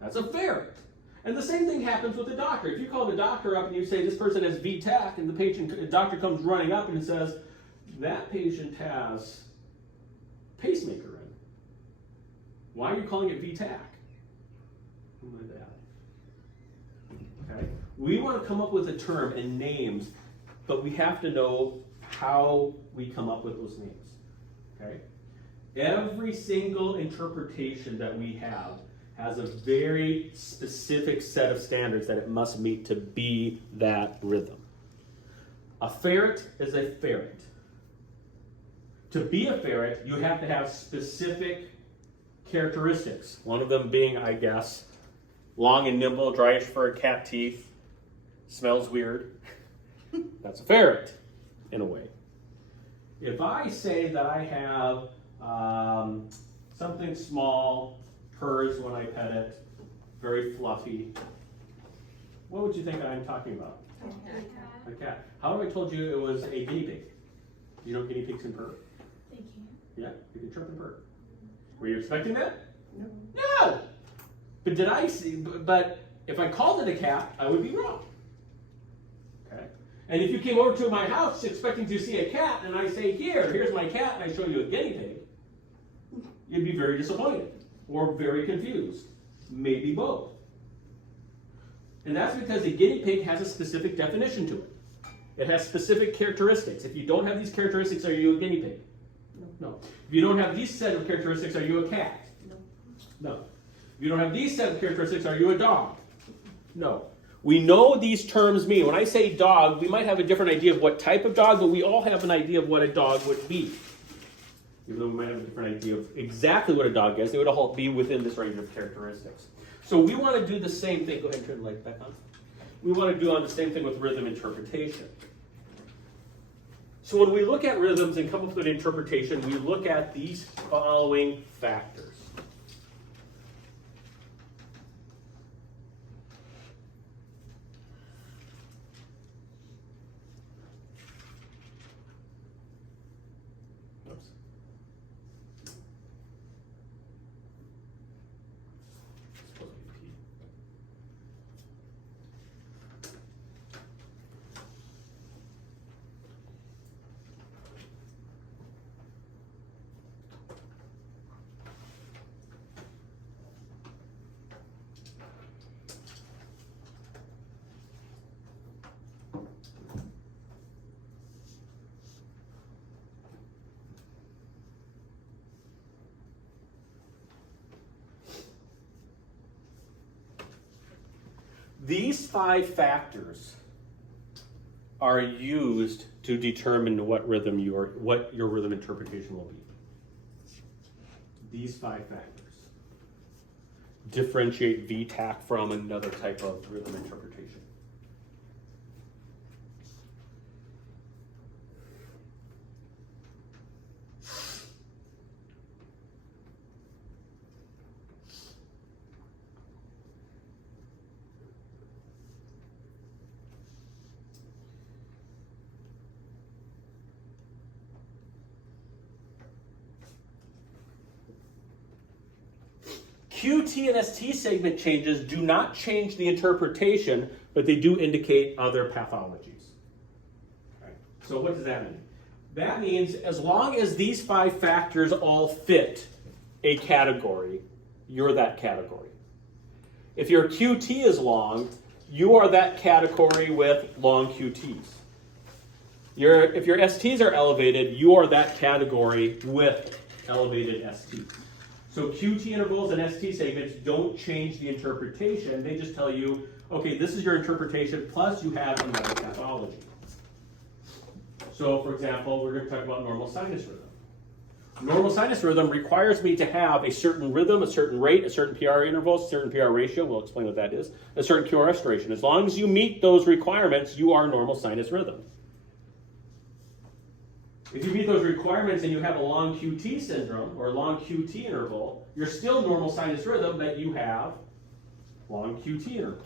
That's a ferret. And the same thing happens with the doctor. If you call the doctor up and you say this person has VTAC, and the doctor comes running up and says, that patient has pacemaker in. Why are you calling it VTAC? Oh my bad. Okay. We want to come up with a term and names, but we have to know how we come up with those names. Okay? Every single interpretation that we have has a very specific set of standards that it must meet to be that rhythm. A ferret is a ferret. To be a ferret, you have to have specific characteristics. One of them being, I guess, long and nimble, dryish fur, cat teeth, smells weird. That's a ferret, in a way. If I say that I have something small, purrs when I pet it, very fluffy, what would you think I'm talking about? A cat. How have I told you it was a guinea pig? You know guinea pigs can purr? They can. Yeah, you can chirp and purr. Were you expecting that? No. No! But did I see, but if I called it a cat, I would be wrong. Okay? And if you came over to my house expecting to see a cat, and I say, here's my cat, and I show you a guinea pig, you'd be very disappointed or very confused. Maybe both. And that's because a guinea pig has a specific definition to it. It has specific characteristics. If you don't have these characteristics, are you a guinea pig? No. If you don't have these set of characteristics, are you a cat? No. If you don't have these set of characteristics, are you a dog? No. We know these terms mean. When I say dog, we might have a different idea of what type of dog, but we all have an idea of what a dog would be. Even though we might have a different idea of exactly what a dog is, they would all be within this range of characteristics. So we want to do the same thing. Go ahead and turn the light back on. We want to do the same thing with rhythm interpretation. So when we look at rhythms and come up with an interpretation, we look at these following factors. Oops. It's supposed to be P. These 5 factors are used to determine what your rhythm interpretation will be. These 5 factors differentiate VTAC from another type of rhythm interpretation. QT and ST segment changes do not change the interpretation, but they do indicate other pathologies. Right. So what does that mean? That means as long as these 5 factors all fit a category, you're that category. If your QT is long, you are that category with long QTs. If your STs are elevated, you are that category with elevated STs. So QT intervals and ST segments don't change the interpretation. They just tell you, okay, this is your interpretation, plus you have another pathology. So for example, we're going to talk about normal sinus rhythm. Normal sinus rhythm requires me to have a certain rhythm, a certain rate, a certain PR interval, a certain PR ratio, we'll explain what that is, a certain QRS duration. As long as you meet those requirements, you are normal sinus rhythm. If you meet those requirements and you have a long QT syndrome or a long QT interval, you're still normal sinus rhythm, but you have long QT interval.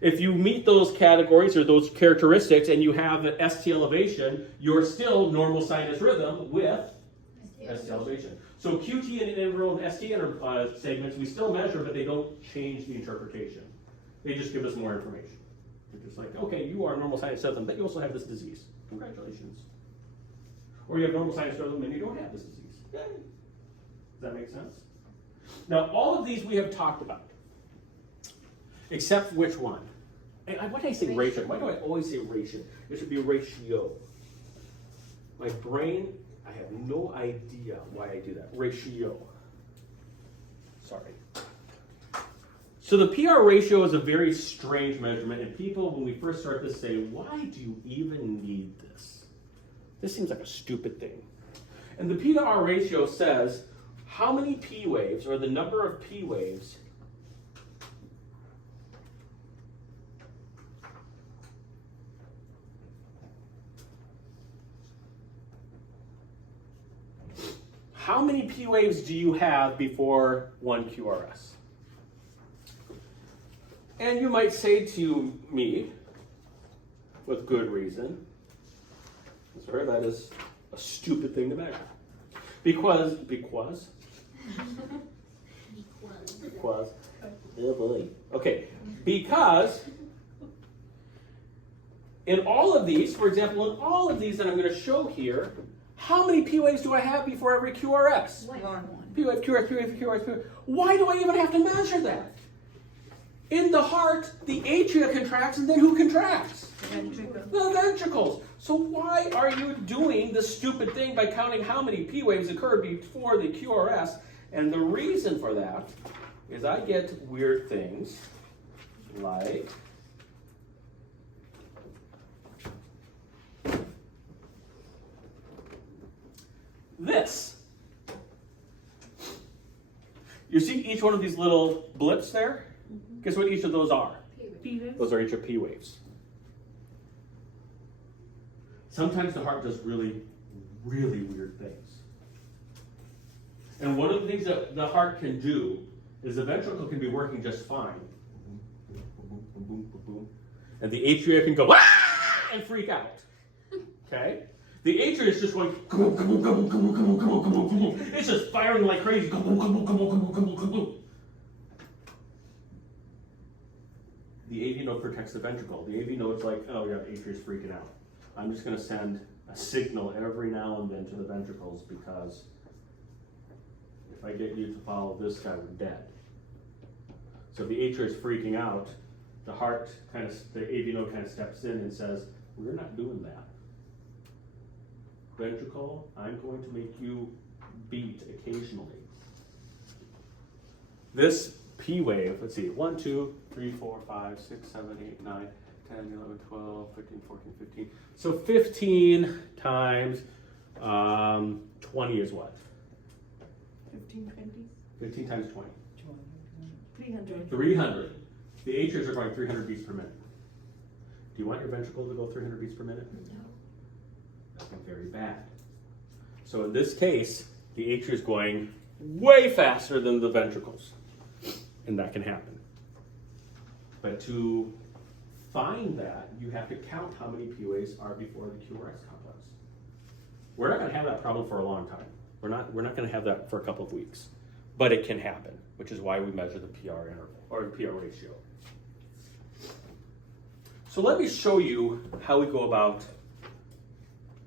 If you meet those categories or those characteristics and you have an ST elevation, you're still normal sinus rhythm with ST elevation. So QT and interval and ST segments we still measure, but they don't change the interpretation. They just give us more information. They're just like, okay, you are normal sinus rhythm, but you also have this disease. Congratulations. Or you have normal sinus rhythm and you don't have this disease. Yay. Does that make sense? Now, all of these we have talked about, except which one? And why do I say ratio? Why do I always say ratio? It should be ratio. My brain, I have no idea why I do that. Ratio. Sorry. So the PR ratio is a very strange measurement, and people, when we first start this, say, why do you even need this? This seems like a stupid thing. And the P to R ratio says how many P waves, or the number of P waves, how many P waves do you have before 1 QRS? And you might say to me, with good reason, sir, that is a stupid thing to measure. Because, oh boy. Okay, because in all of these, for example, in all of these that I'm going to show here, how many P waves do I have before every QRS? P wave, QRS, P wave, QRS, P wave. Why do I even have to measure that? In the heart, the atria contracts, and then who contracts? The ventricles. So why are you doing this stupid thing by counting how many P waves occur before the QRS? And the reason for that is I get weird things like this. You see each one of these little blips there? Guess what each of those are? Those are each of P waves. Sometimes the heart does really, really weird things. And one of the things that the heart can do is the ventricle can be working just fine. And the atria can go and freak out. Okay? The atria is just going, it's just firing like crazy. The AV node protects the ventricle. The AV node's like, oh yeah, the atria is freaking out. I'm just going to send a signal every now and then to the ventricles because if I get you to follow this guy, we're dead. So if the atria is freaking out, the heart kind of, the AV node kind of steps in and says, we're not doing that. Ventricle, I'm going to make you beat occasionally. This P wave, let's see, 1, 2, 3, 4, 5, 6, 7, 8, 9, 10, 11, 12, 13, 14, 15. So 15 times 20 is what? 15, 20, 15 times 20. 300. 300. The atrias are going 300 beats per minute. Do you want your ventricle to go 300 beats per minute? No. That's very bad. So in this case, the atria is going way faster than the ventricles. And that can happen. But to find that, you have to count how many P waves are before the QRS complex. We're not going to have that problem for a long time. We're not going to have that for a couple of weeks. But it can happen, which is why we measure the PR interval or the PR ratio. So let me show you how we go about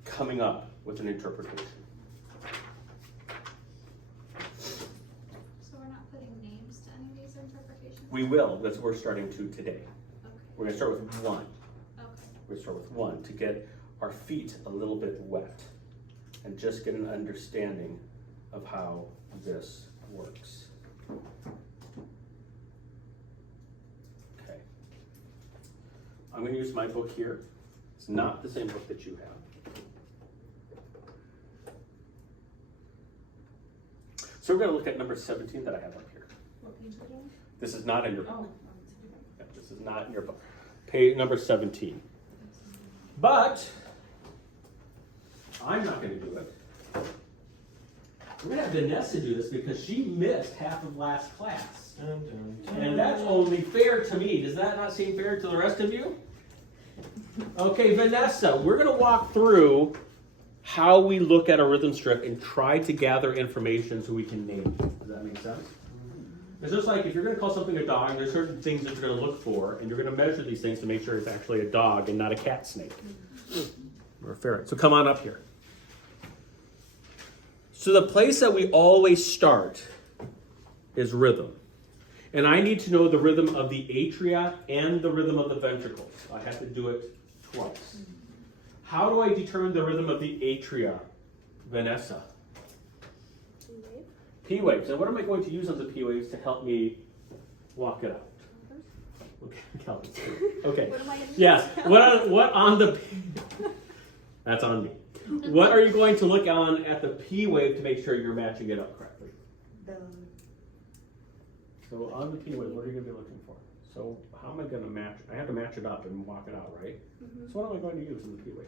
coming up with an interpretation. So we're not putting names to any of these interpretations? We will, that's what we're starting to today. Okay. We're gonna start with one. Okay. We're gonna start with one to get our feet a little bit wet and just get an understanding of how this works. Okay. I'm gonna use my book here. It's not the same book that you have. So we're gonna look at number 17 that I have up here. What page is it on? This is not in your book. Oh, Yeah, this is not in your book. Page number 17. But I'm not going to do it. We're going to have Vanessa do this because she missed half of last class. Dun, dun, dun. And that's only fair to me. Does that not seem fair to the rest of you? Okay, Vanessa, we're going to walk through how we look at a rhythm strip and try to gather information so we can name it. Does that make sense? It's just like if you're going to call something a dog, there's certain things that you're going to look for, and you're going to measure these things to make sure it's actually a dog and not a cat snake or a ferret. So come on up here. So the place that we always start is rhythm. And I need to know the rhythm of the atria and the rhythm of the ventricles. I have to do it twice. How do I determine the rhythm of the atria, Vanessa? P waves. And what am I going to use on the P waves to help me walk it out? Okay, Calvin. Okay. What am I gonna Yes. What on the? That's on me. What are you going to look on at the P wave to make sure you're matching it up correctly? So on the P wave, what are you going to be looking for? So how am I going to match? I have to match it up and walk it out, right? So what am I going to use in the P wave?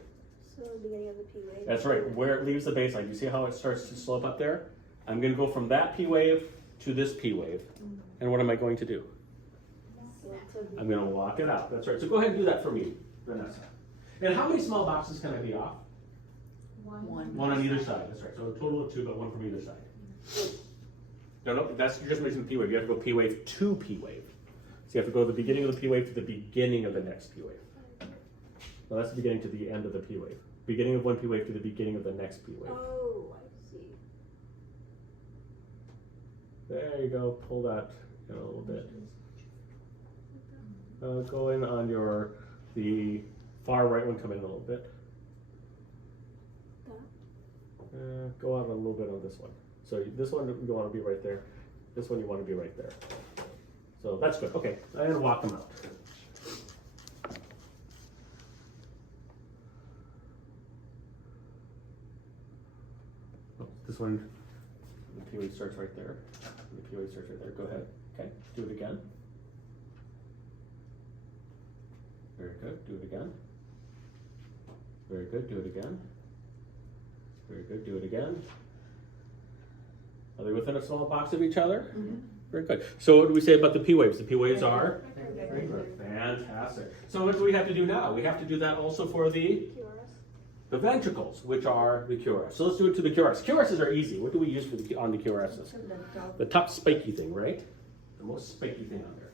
So the beginning of the P wave. That's right. Where it leaves the baseline. You see how it starts to slope up there? I'm going to go from that P wave to this P wave. And what am I going to do? I'm going to walk it out. That's right. So go ahead and do that for me, Vanessa. And how many small boxes can I be off? One. One on either side. That's right. So a total of 2, but 1 from either side. No, that's you're just missing P wave. You have to go P wave to P wave. So you have to go the beginning of the P wave to the beginning of the next P wave. Well, that's the beginning to the end of the P wave. Beginning of one P wave to the beginning of the next P wave. Oh, I see. There you go. Pull that in a little bit. Go in on the far right one. Come in a little bit. Go out a little bit on this one. So this one you want to be right there. This one you want to be right there. So that's good. Okay, I'm gonna walk them out. Oh, this one, the P wave starts right there. The P wave starts right there. Go ahead. Okay, do it again. Very good. Do it again. Very good. Do it again. Very good. Do it again. Are they within a small box of each other? Mm-hmm. Very good. So what do we say about the P waves? The P waves are? Very good. Fantastic. So what do we have to do now? We have to do that also for the ventricles, which are the QRS. So let's do it to the QRS. QRSs are easy. What do we use for on the QRSs? The top spiky thing, right? The most spiky thing on there.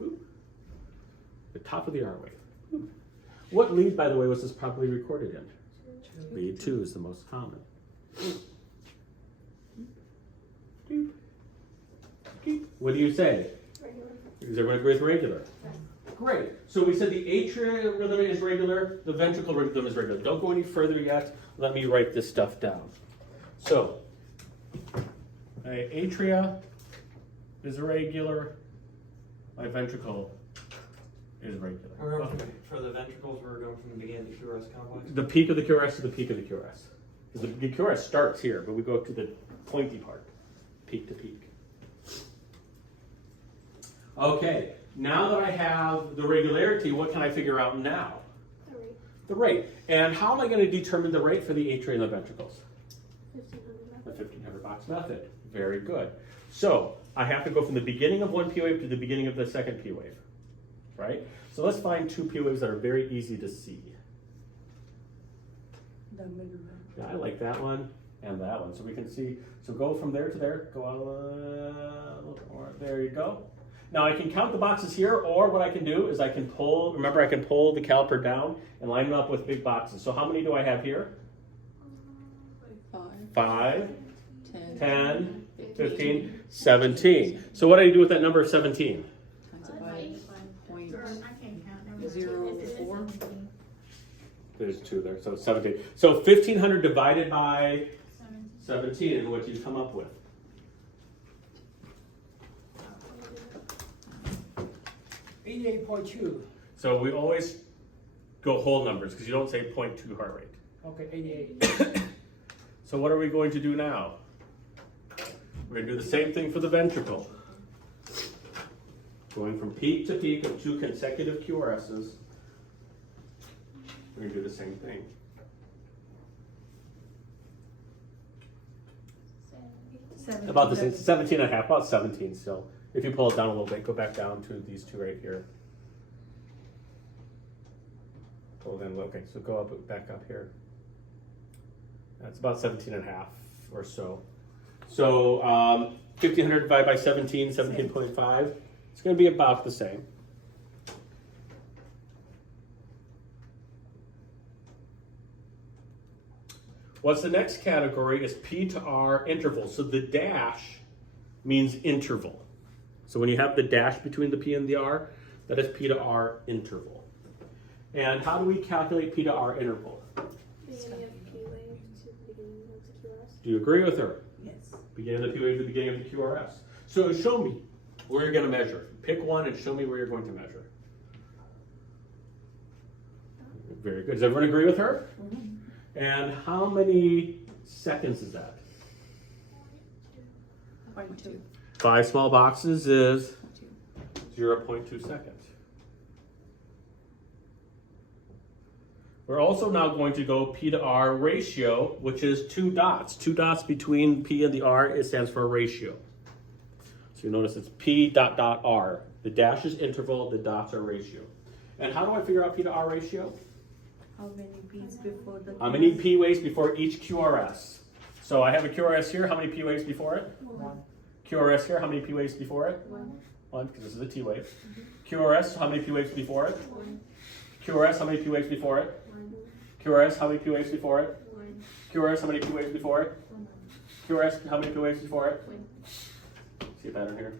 Boop. The top of the R wave. Boop. What lead, by the way, was this probably recorded in? Lead 2 is the most common. What do you say? Regular. Is everyone agree with regular? Great. So we said the atrial rhythm is regular, the ventricle rhythm is regular. Don't go any further yet. Let me write this stuff down. So, atria is irregular. My ventricle is regular. For the ventricles, we're going from the beginning of the QRS complex. The peak of the QRS to the peak of the QRS. The QRS starts here, but we go to the pointy part, peak to peak. Okay, now that I have the regularity, what can I figure out now? Alright, The rate. And how am I going to determine the rate for the atria and the ventricles? 1500 The 1500 box method. Very good. So I have to go from the beginning of one P wave to the beginning of the second P wave, right? So let's find two P waves that are very easy to see. The middle one. Yeah, I like that one and that one. So we can see, so go from there to there, go out a little more, there you go. Now I can count the boxes here, or what I can do is I can pull, remember I can pull the caliper down and line them up with big boxes. So how many do I have here? 5, 10, 15, 17. So what do I do with that number of 17? Times it by point Or I can't count. Never mind. 0.04. There's 2 there, so 17. So 1500 divided by 17 is what you come up with. 88.2. So we always go whole numbers because you don't say 0.2 heart rate. Okay, 88. So what are we going to do now? We're going to do the same thing for the ventricle. Going from peak to peak of 2 consecutive QRSs. We're going to do the same thing. About the same, 17 and a half, about 17 still. If you pull it down a little bit, go back down to these 2 right here. Pull it in, okay, so go up, back up here. That's about 17 and a half or so. So 1500 divided by 17, 17.5. It's going to be about the same. What's the next category is P to R interval. So the dash means interval. So when you have the dash between the P and the R, that is P to R interval. And how do we calculate P to R interval? beginning of P wave to the beginning of the QRS. Do you agree with her? Yes. Beginning of the P wave to the beginning of the QRS. So show me where you're going to measure. Pick one and show me where you're going to measure. Very good. Does everyone agree with her? Mm-hmm. And how many seconds is that? 0.2. 5 small boxes is 0.2 seconds. We're also now going to go P to R ratio, which is 2 dots. 2 dots between P and the R, it stands for a ratio. So you notice it's P dot dot R. The dash is interval, the dots are ratio. And how do I figure out P to R ratio? How many P's before the? How many P waves before each QRS? So I have a QRS here, how many P waves before it? 1. QRS here, how many P waves before it? 1, because this is a T wave. QRS, how many P waves before it? 1. QRS, how many P waves before it? 1. QRS, how many P waves before it? 1. QRS, how many P waves before it? 1. QRS, how many P waves before it? 1. See a pattern here?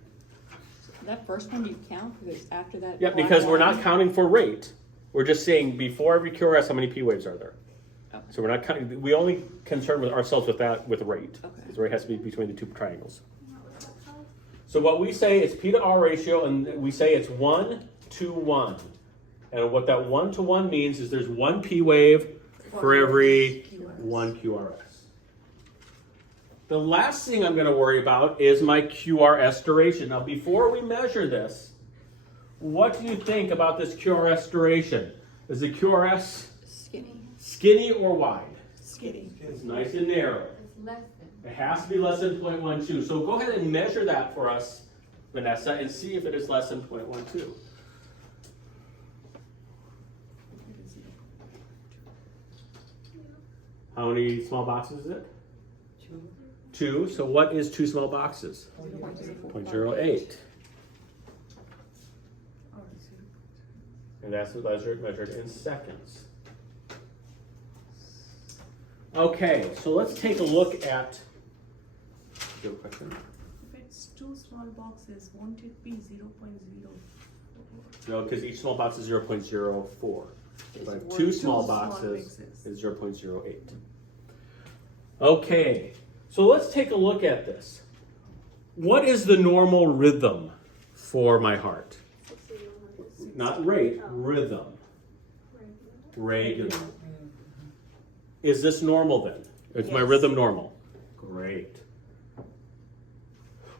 That first one you count because after that. Yeah, black because we're line- not counting for rate. We're just saying before every QRS, how many P waves are there? Okay. So we're not counting, we only concern with ourselves with that, with rate. Okay. Because rate has to be between the 2 triangles. So what we say is P to R ratio, and we say it's 1 to 1. And what that 1 to 1 means is there's 1 P wave for every 1 QRS. The last thing I'm going to worry about is my QRS duration. Now, before we measure this, what do you think about this QRS duration? Is the QRS Skinny. skinny or wide? Skinny. It's nice and narrow. It's less than. It has to be less than 0.12. So go ahead and measure that for us, Vanessa, and see if it is less than 0.12. How many small boxes is it? 2. So what is 2 small boxes? 0.08. And that's measured in seconds. Okay, so let's take a look at. Do you have a question? If it's 2 small boxes, won't it be 0.04? No, because each small box is 0.04. If I have It's 2 one- small two small boxes, mixes. it's 0.08. Okay, so let's take a look at this. What is the normal rhythm for my heart? 60 to 100. Not rate, rhythm. Regular. Is this normal then? Is my Yes. rhythm normal? Great.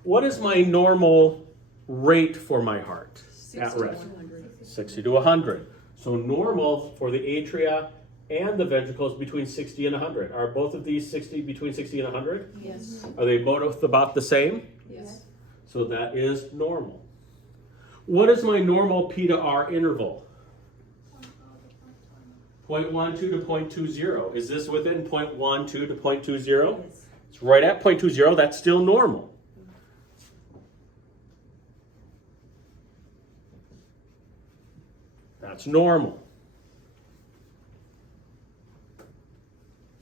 What is my normal rate for my heart at 60 to rest? 100. 60 to 100. So normal for the atria and the ventricles between 60 and 100. Are both of these between 60 and 100? Yes, Are they both about the same? yes. So that is normal. What is my normal P to R interval? 0.12 to 0.20. Is this within 0.12 to 0.20? Yes. It's right at 0.20. That's still normal. That's normal.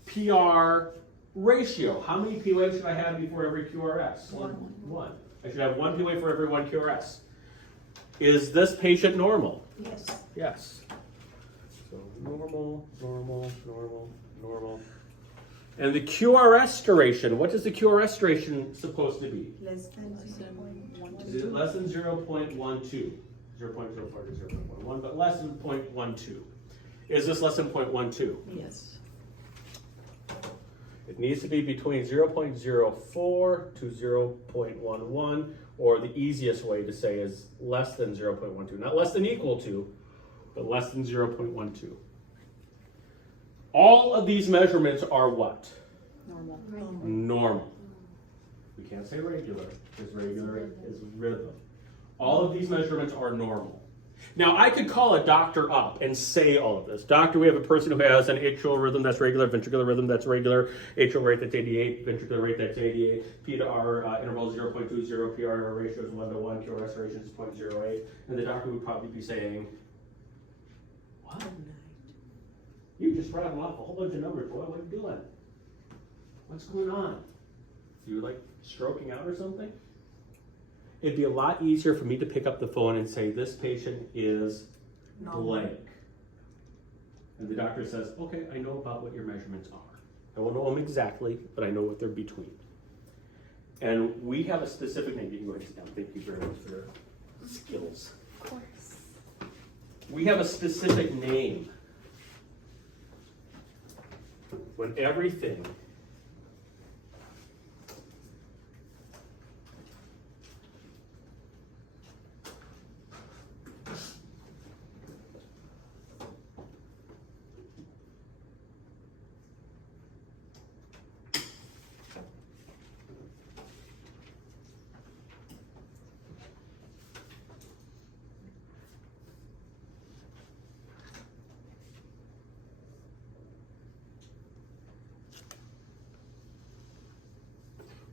PR ratio. How many P waves should I have before every QRS? One. I should have one P wave for every one QRS. Is this patient normal? Yes. Yes. So normal, normal, normal, normal. And the QRS duration, what is the QRS duration supposed to be? Less than Less than 0.1. Is it less than 0.12? 0.04 to 0.11, but less than 0.12. Is this less than 0.12? Yes. It needs to be between 0.04 to 0.11, or the easiest way to say is less than 0.12. Not less than equal to, but less than 0.12. All of these measurements are what? Normal. Normal. We can't say regular, because regular is rhythm. All of these measurements are normal. Now, I could call a doctor up and say all of this. Doctor, we have a person who has an atrial rhythm that's regular, ventricular rhythm that's regular, atrial rate that's 88, ventricular rate that's 88, P to R interval is 0.20, PR ratio is 1 to 1, QRS ratio is 0.08, and the doctor would probably be saying, what? You just rattled off a whole bunch of numbers, boy. What are you doing? What's going on? You like stroking out or something? It'd be a lot easier for me to pick up the phone and say, this patient is blank. And the doctor says, okay, I know about what your measurements are. I won't know them exactly, but I know what they're between. And we have a specific name. You can go ahead and sit down. Thank you very much for your skills. Of course. We have a specific name. When everything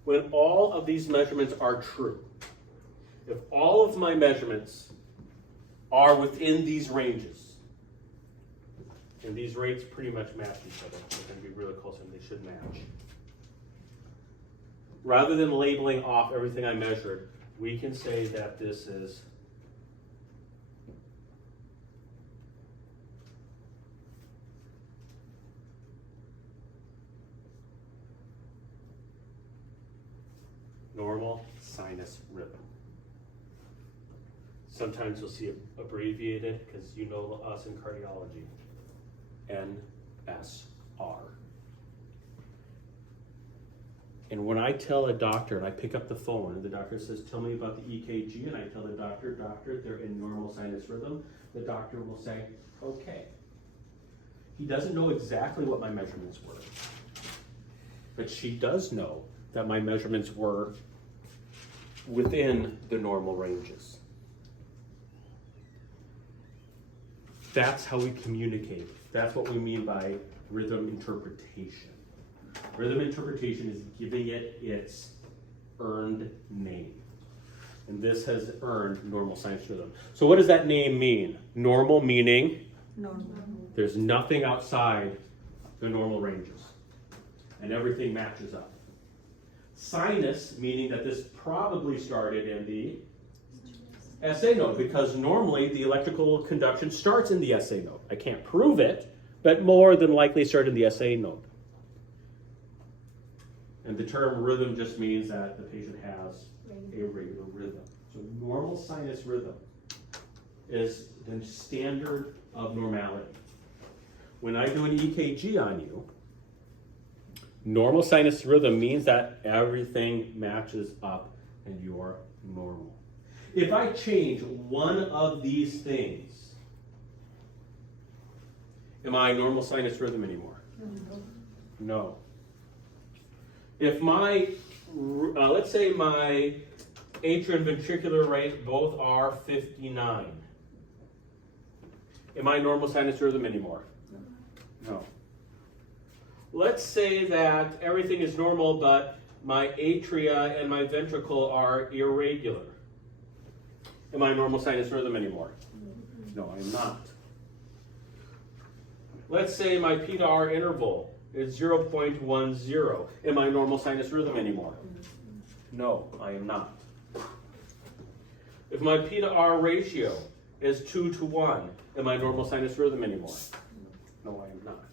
when all of these measurements are true, if all of my measurements are within these ranges, and these rates pretty much match each other, they're going to be really close and they should match. Rather than labeling off everything I measured, we can say that this is normal sinus rhythm. Sometimes you'll see it abbreviated because you know us in cardiology. NSR. And when I tell a doctor and I pick up the phone and the doctor says, tell me about the EKG, and I tell the doctor, they're in normal sinus rhythm, the doctor will say, okay. He doesn't know exactly what my measurements were, but she does know that my measurements were within the normal ranges. That's how we communicate. That's what we mean by rhythm interpretation. Rhythm interpretation is giving it its earned name. And this has earned normal sinus rhythm. So what does that name mean? Normal meaning Normal. there's nothing outside the normal ranges. And everything matches up. Sinus, meaning that this probably started in the SA node, because normally the electrical conduction starts in the SA node. I can't prove it, but more than likely started in the SA node. And the term rhythm just means that the patient has a regular rhythm. So normal sinus rhythm is the standard of normality. When I do an EKG on you, normal sinus rhythm means that everything matches up and you're normal. If I change one of these things, am I normal sinus rhythm anymore? No. If my, let's say my atrial and ventricular rate both are 59, am I normal sinus rhythm anymore? No. Let's say that everything is normal, but my atria and my ventricle are irregular. Am I normal sinus rhythm anymore? No, I'm not. Let's say my P to R interval is 0.10. Am I normal sinus rhythm anymore? No, I am not. If my P to R ratio is 2:1, am I normal sinus rhythm anymore? No, I am not.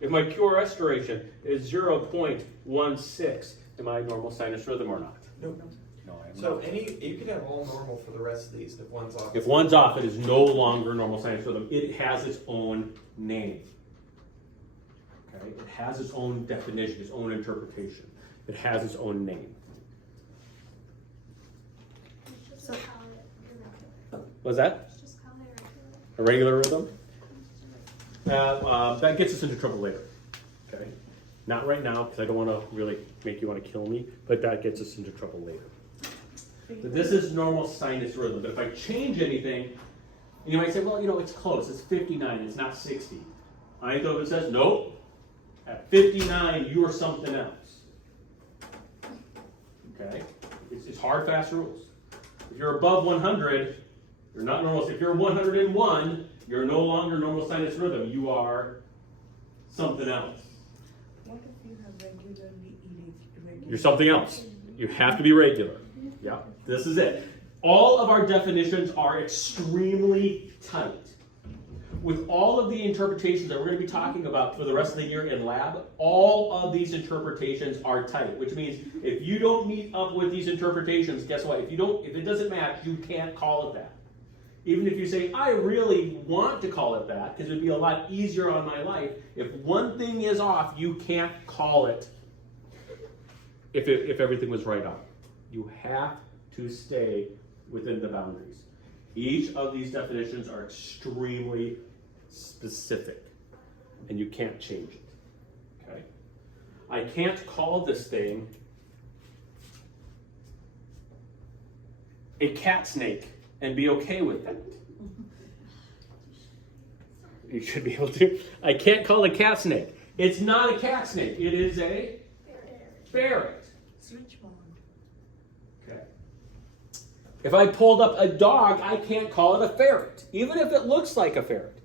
If my QRS duration is 0.16, am I normal sinus rhythm or not? No. No, I am So not. you could have all normal for the rest of these if one's off. If one's off, it is no longer normal sinus rhythm. It has its own name. Okay? It has its own definition, its own interpretation. It has its own name. Let's So- just call it irregular. What's that? Let's just call it irregular. A regular rhythm? That gets us into trouble later. Okay? Not right now, because I don't want to really make you want to kill me, but that gets us into trouble later. So this is normal sinus rhythm. But if I change anything, and you might say, well, you know, it's close. It's 59. It's not 60. Eindhoven says, nope. At 59, you are something else. Okay? It's hard, fast rules. If you're above 100, you're not normal. If you're 101, you're no longer normal sinus rhythm. You are something else. What if you have regularly irregular? You're something else. You have to be regular. Yeah, this is it. All of our definitions are extremely tight. With all of the interpretations that we're going to be talking about for the rest of the year in lab, all of these interpretations are tight, which means if you don't meet up with these interpretations, guess what? If it doesn't match, you can't call it that. Even if you say, I really want to call it that, because it would be a lot easier on my life, if one thing is off, you can't call it if everything was right on. You have to stay within the boundaries. Each of these definitions are extremely specific, and you can't change it. Okay? I can't call this thing a cat snake and be okay with that. You should be able to. I can't call it a cat snake. It's not a cat snake. It is a ferret. Switchboard. Okay. If I pulled up a dog, I can't call it a ferret, even if it looks like a ferret.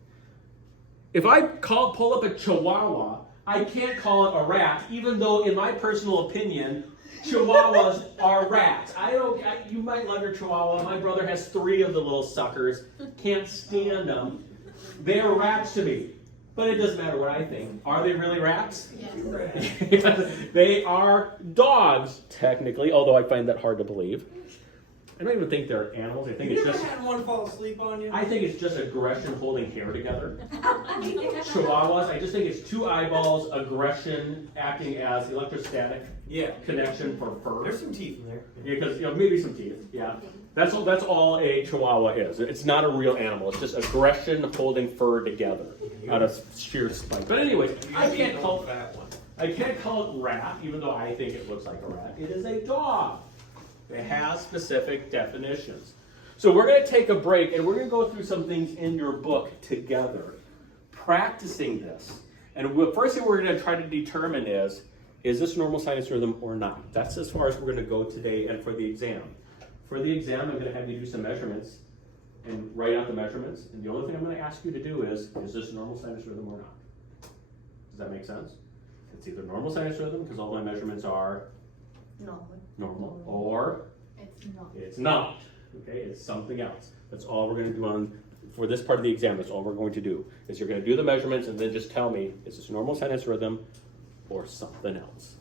If I pull up a chihuahua, I can't call it a rat, even though, in my personal opinion, chihuahuas are rats. You might love your chihuahua. My brother has 3 of the little suckers. Can't stand them. They're rats to me. But it doesn't matter what I think. Are they really rats? Yes. They are dogs, technically, although I find that hard to believe. I don't even think they're animals. I think You it's never just. had one fall asleep on you? I think it's just aggression holding hair together. Chihuahuas, I just think it's 2 eyeballs, aggression acting as electrostatic Yeah. connection for There's fur. some teeth in there. Because maybe some teeth. Yeah, that's all a Chihuahua is. It's not a real animal. It's just aggression holding fur together out of sheer spite. But anyways, I can't call that one. it rat, even though I think it looks like a rat. It is a dog. It has specific definitions. So we're going to take a break and we're going to go through some things in your book together, practicing this. And the first thing we're going to try to determine is this normal sinus rhythm or not? That's as far as we're going to go today and for the exam. For the exam, I'm going to have you do some measurements and write out the measurements. And the only thing I'm going to ask you to do is this normal sinus rhythm or not? Does that make sense? It's either normal sinus rhythm because all my measurements are normal, or it's not. Okay, it's something else. That's all we're going to do for this part of the exam. That's all we're going to do is you're going to do the measurements and then just tell me is this normal sinus rhythm or something else.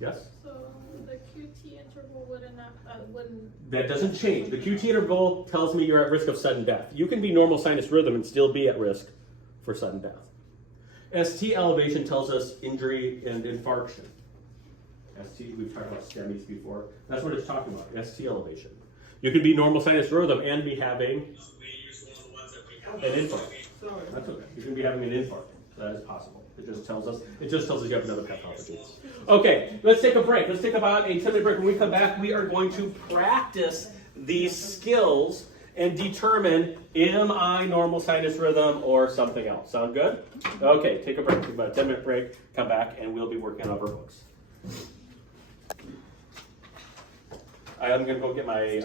Yes? So the Q QT interval wouldn't. That doesn't change. The QT interval tells me you're at risk of sudden death. You can be normal sinus rhythm and still be at risk for sudden death. ST elevation tells us injury and infarction. ST, we've talked about STEMIs before. That's what it's talking about, ST elevation. You can be normal sinus rhythm and be having an infarct. That's okay. You can be having an infarct. That is possible. It just tells us you have another pathology. Okay, let's take a break. Let's take about a 10-minute break. When we come back, we are going to practice these skills and determine, am I normal sinus rhythm or something else? Sound good? Okay, take a break. Take about a 10-minute break. Come back, and we'll be working on our books. I'm going to go get my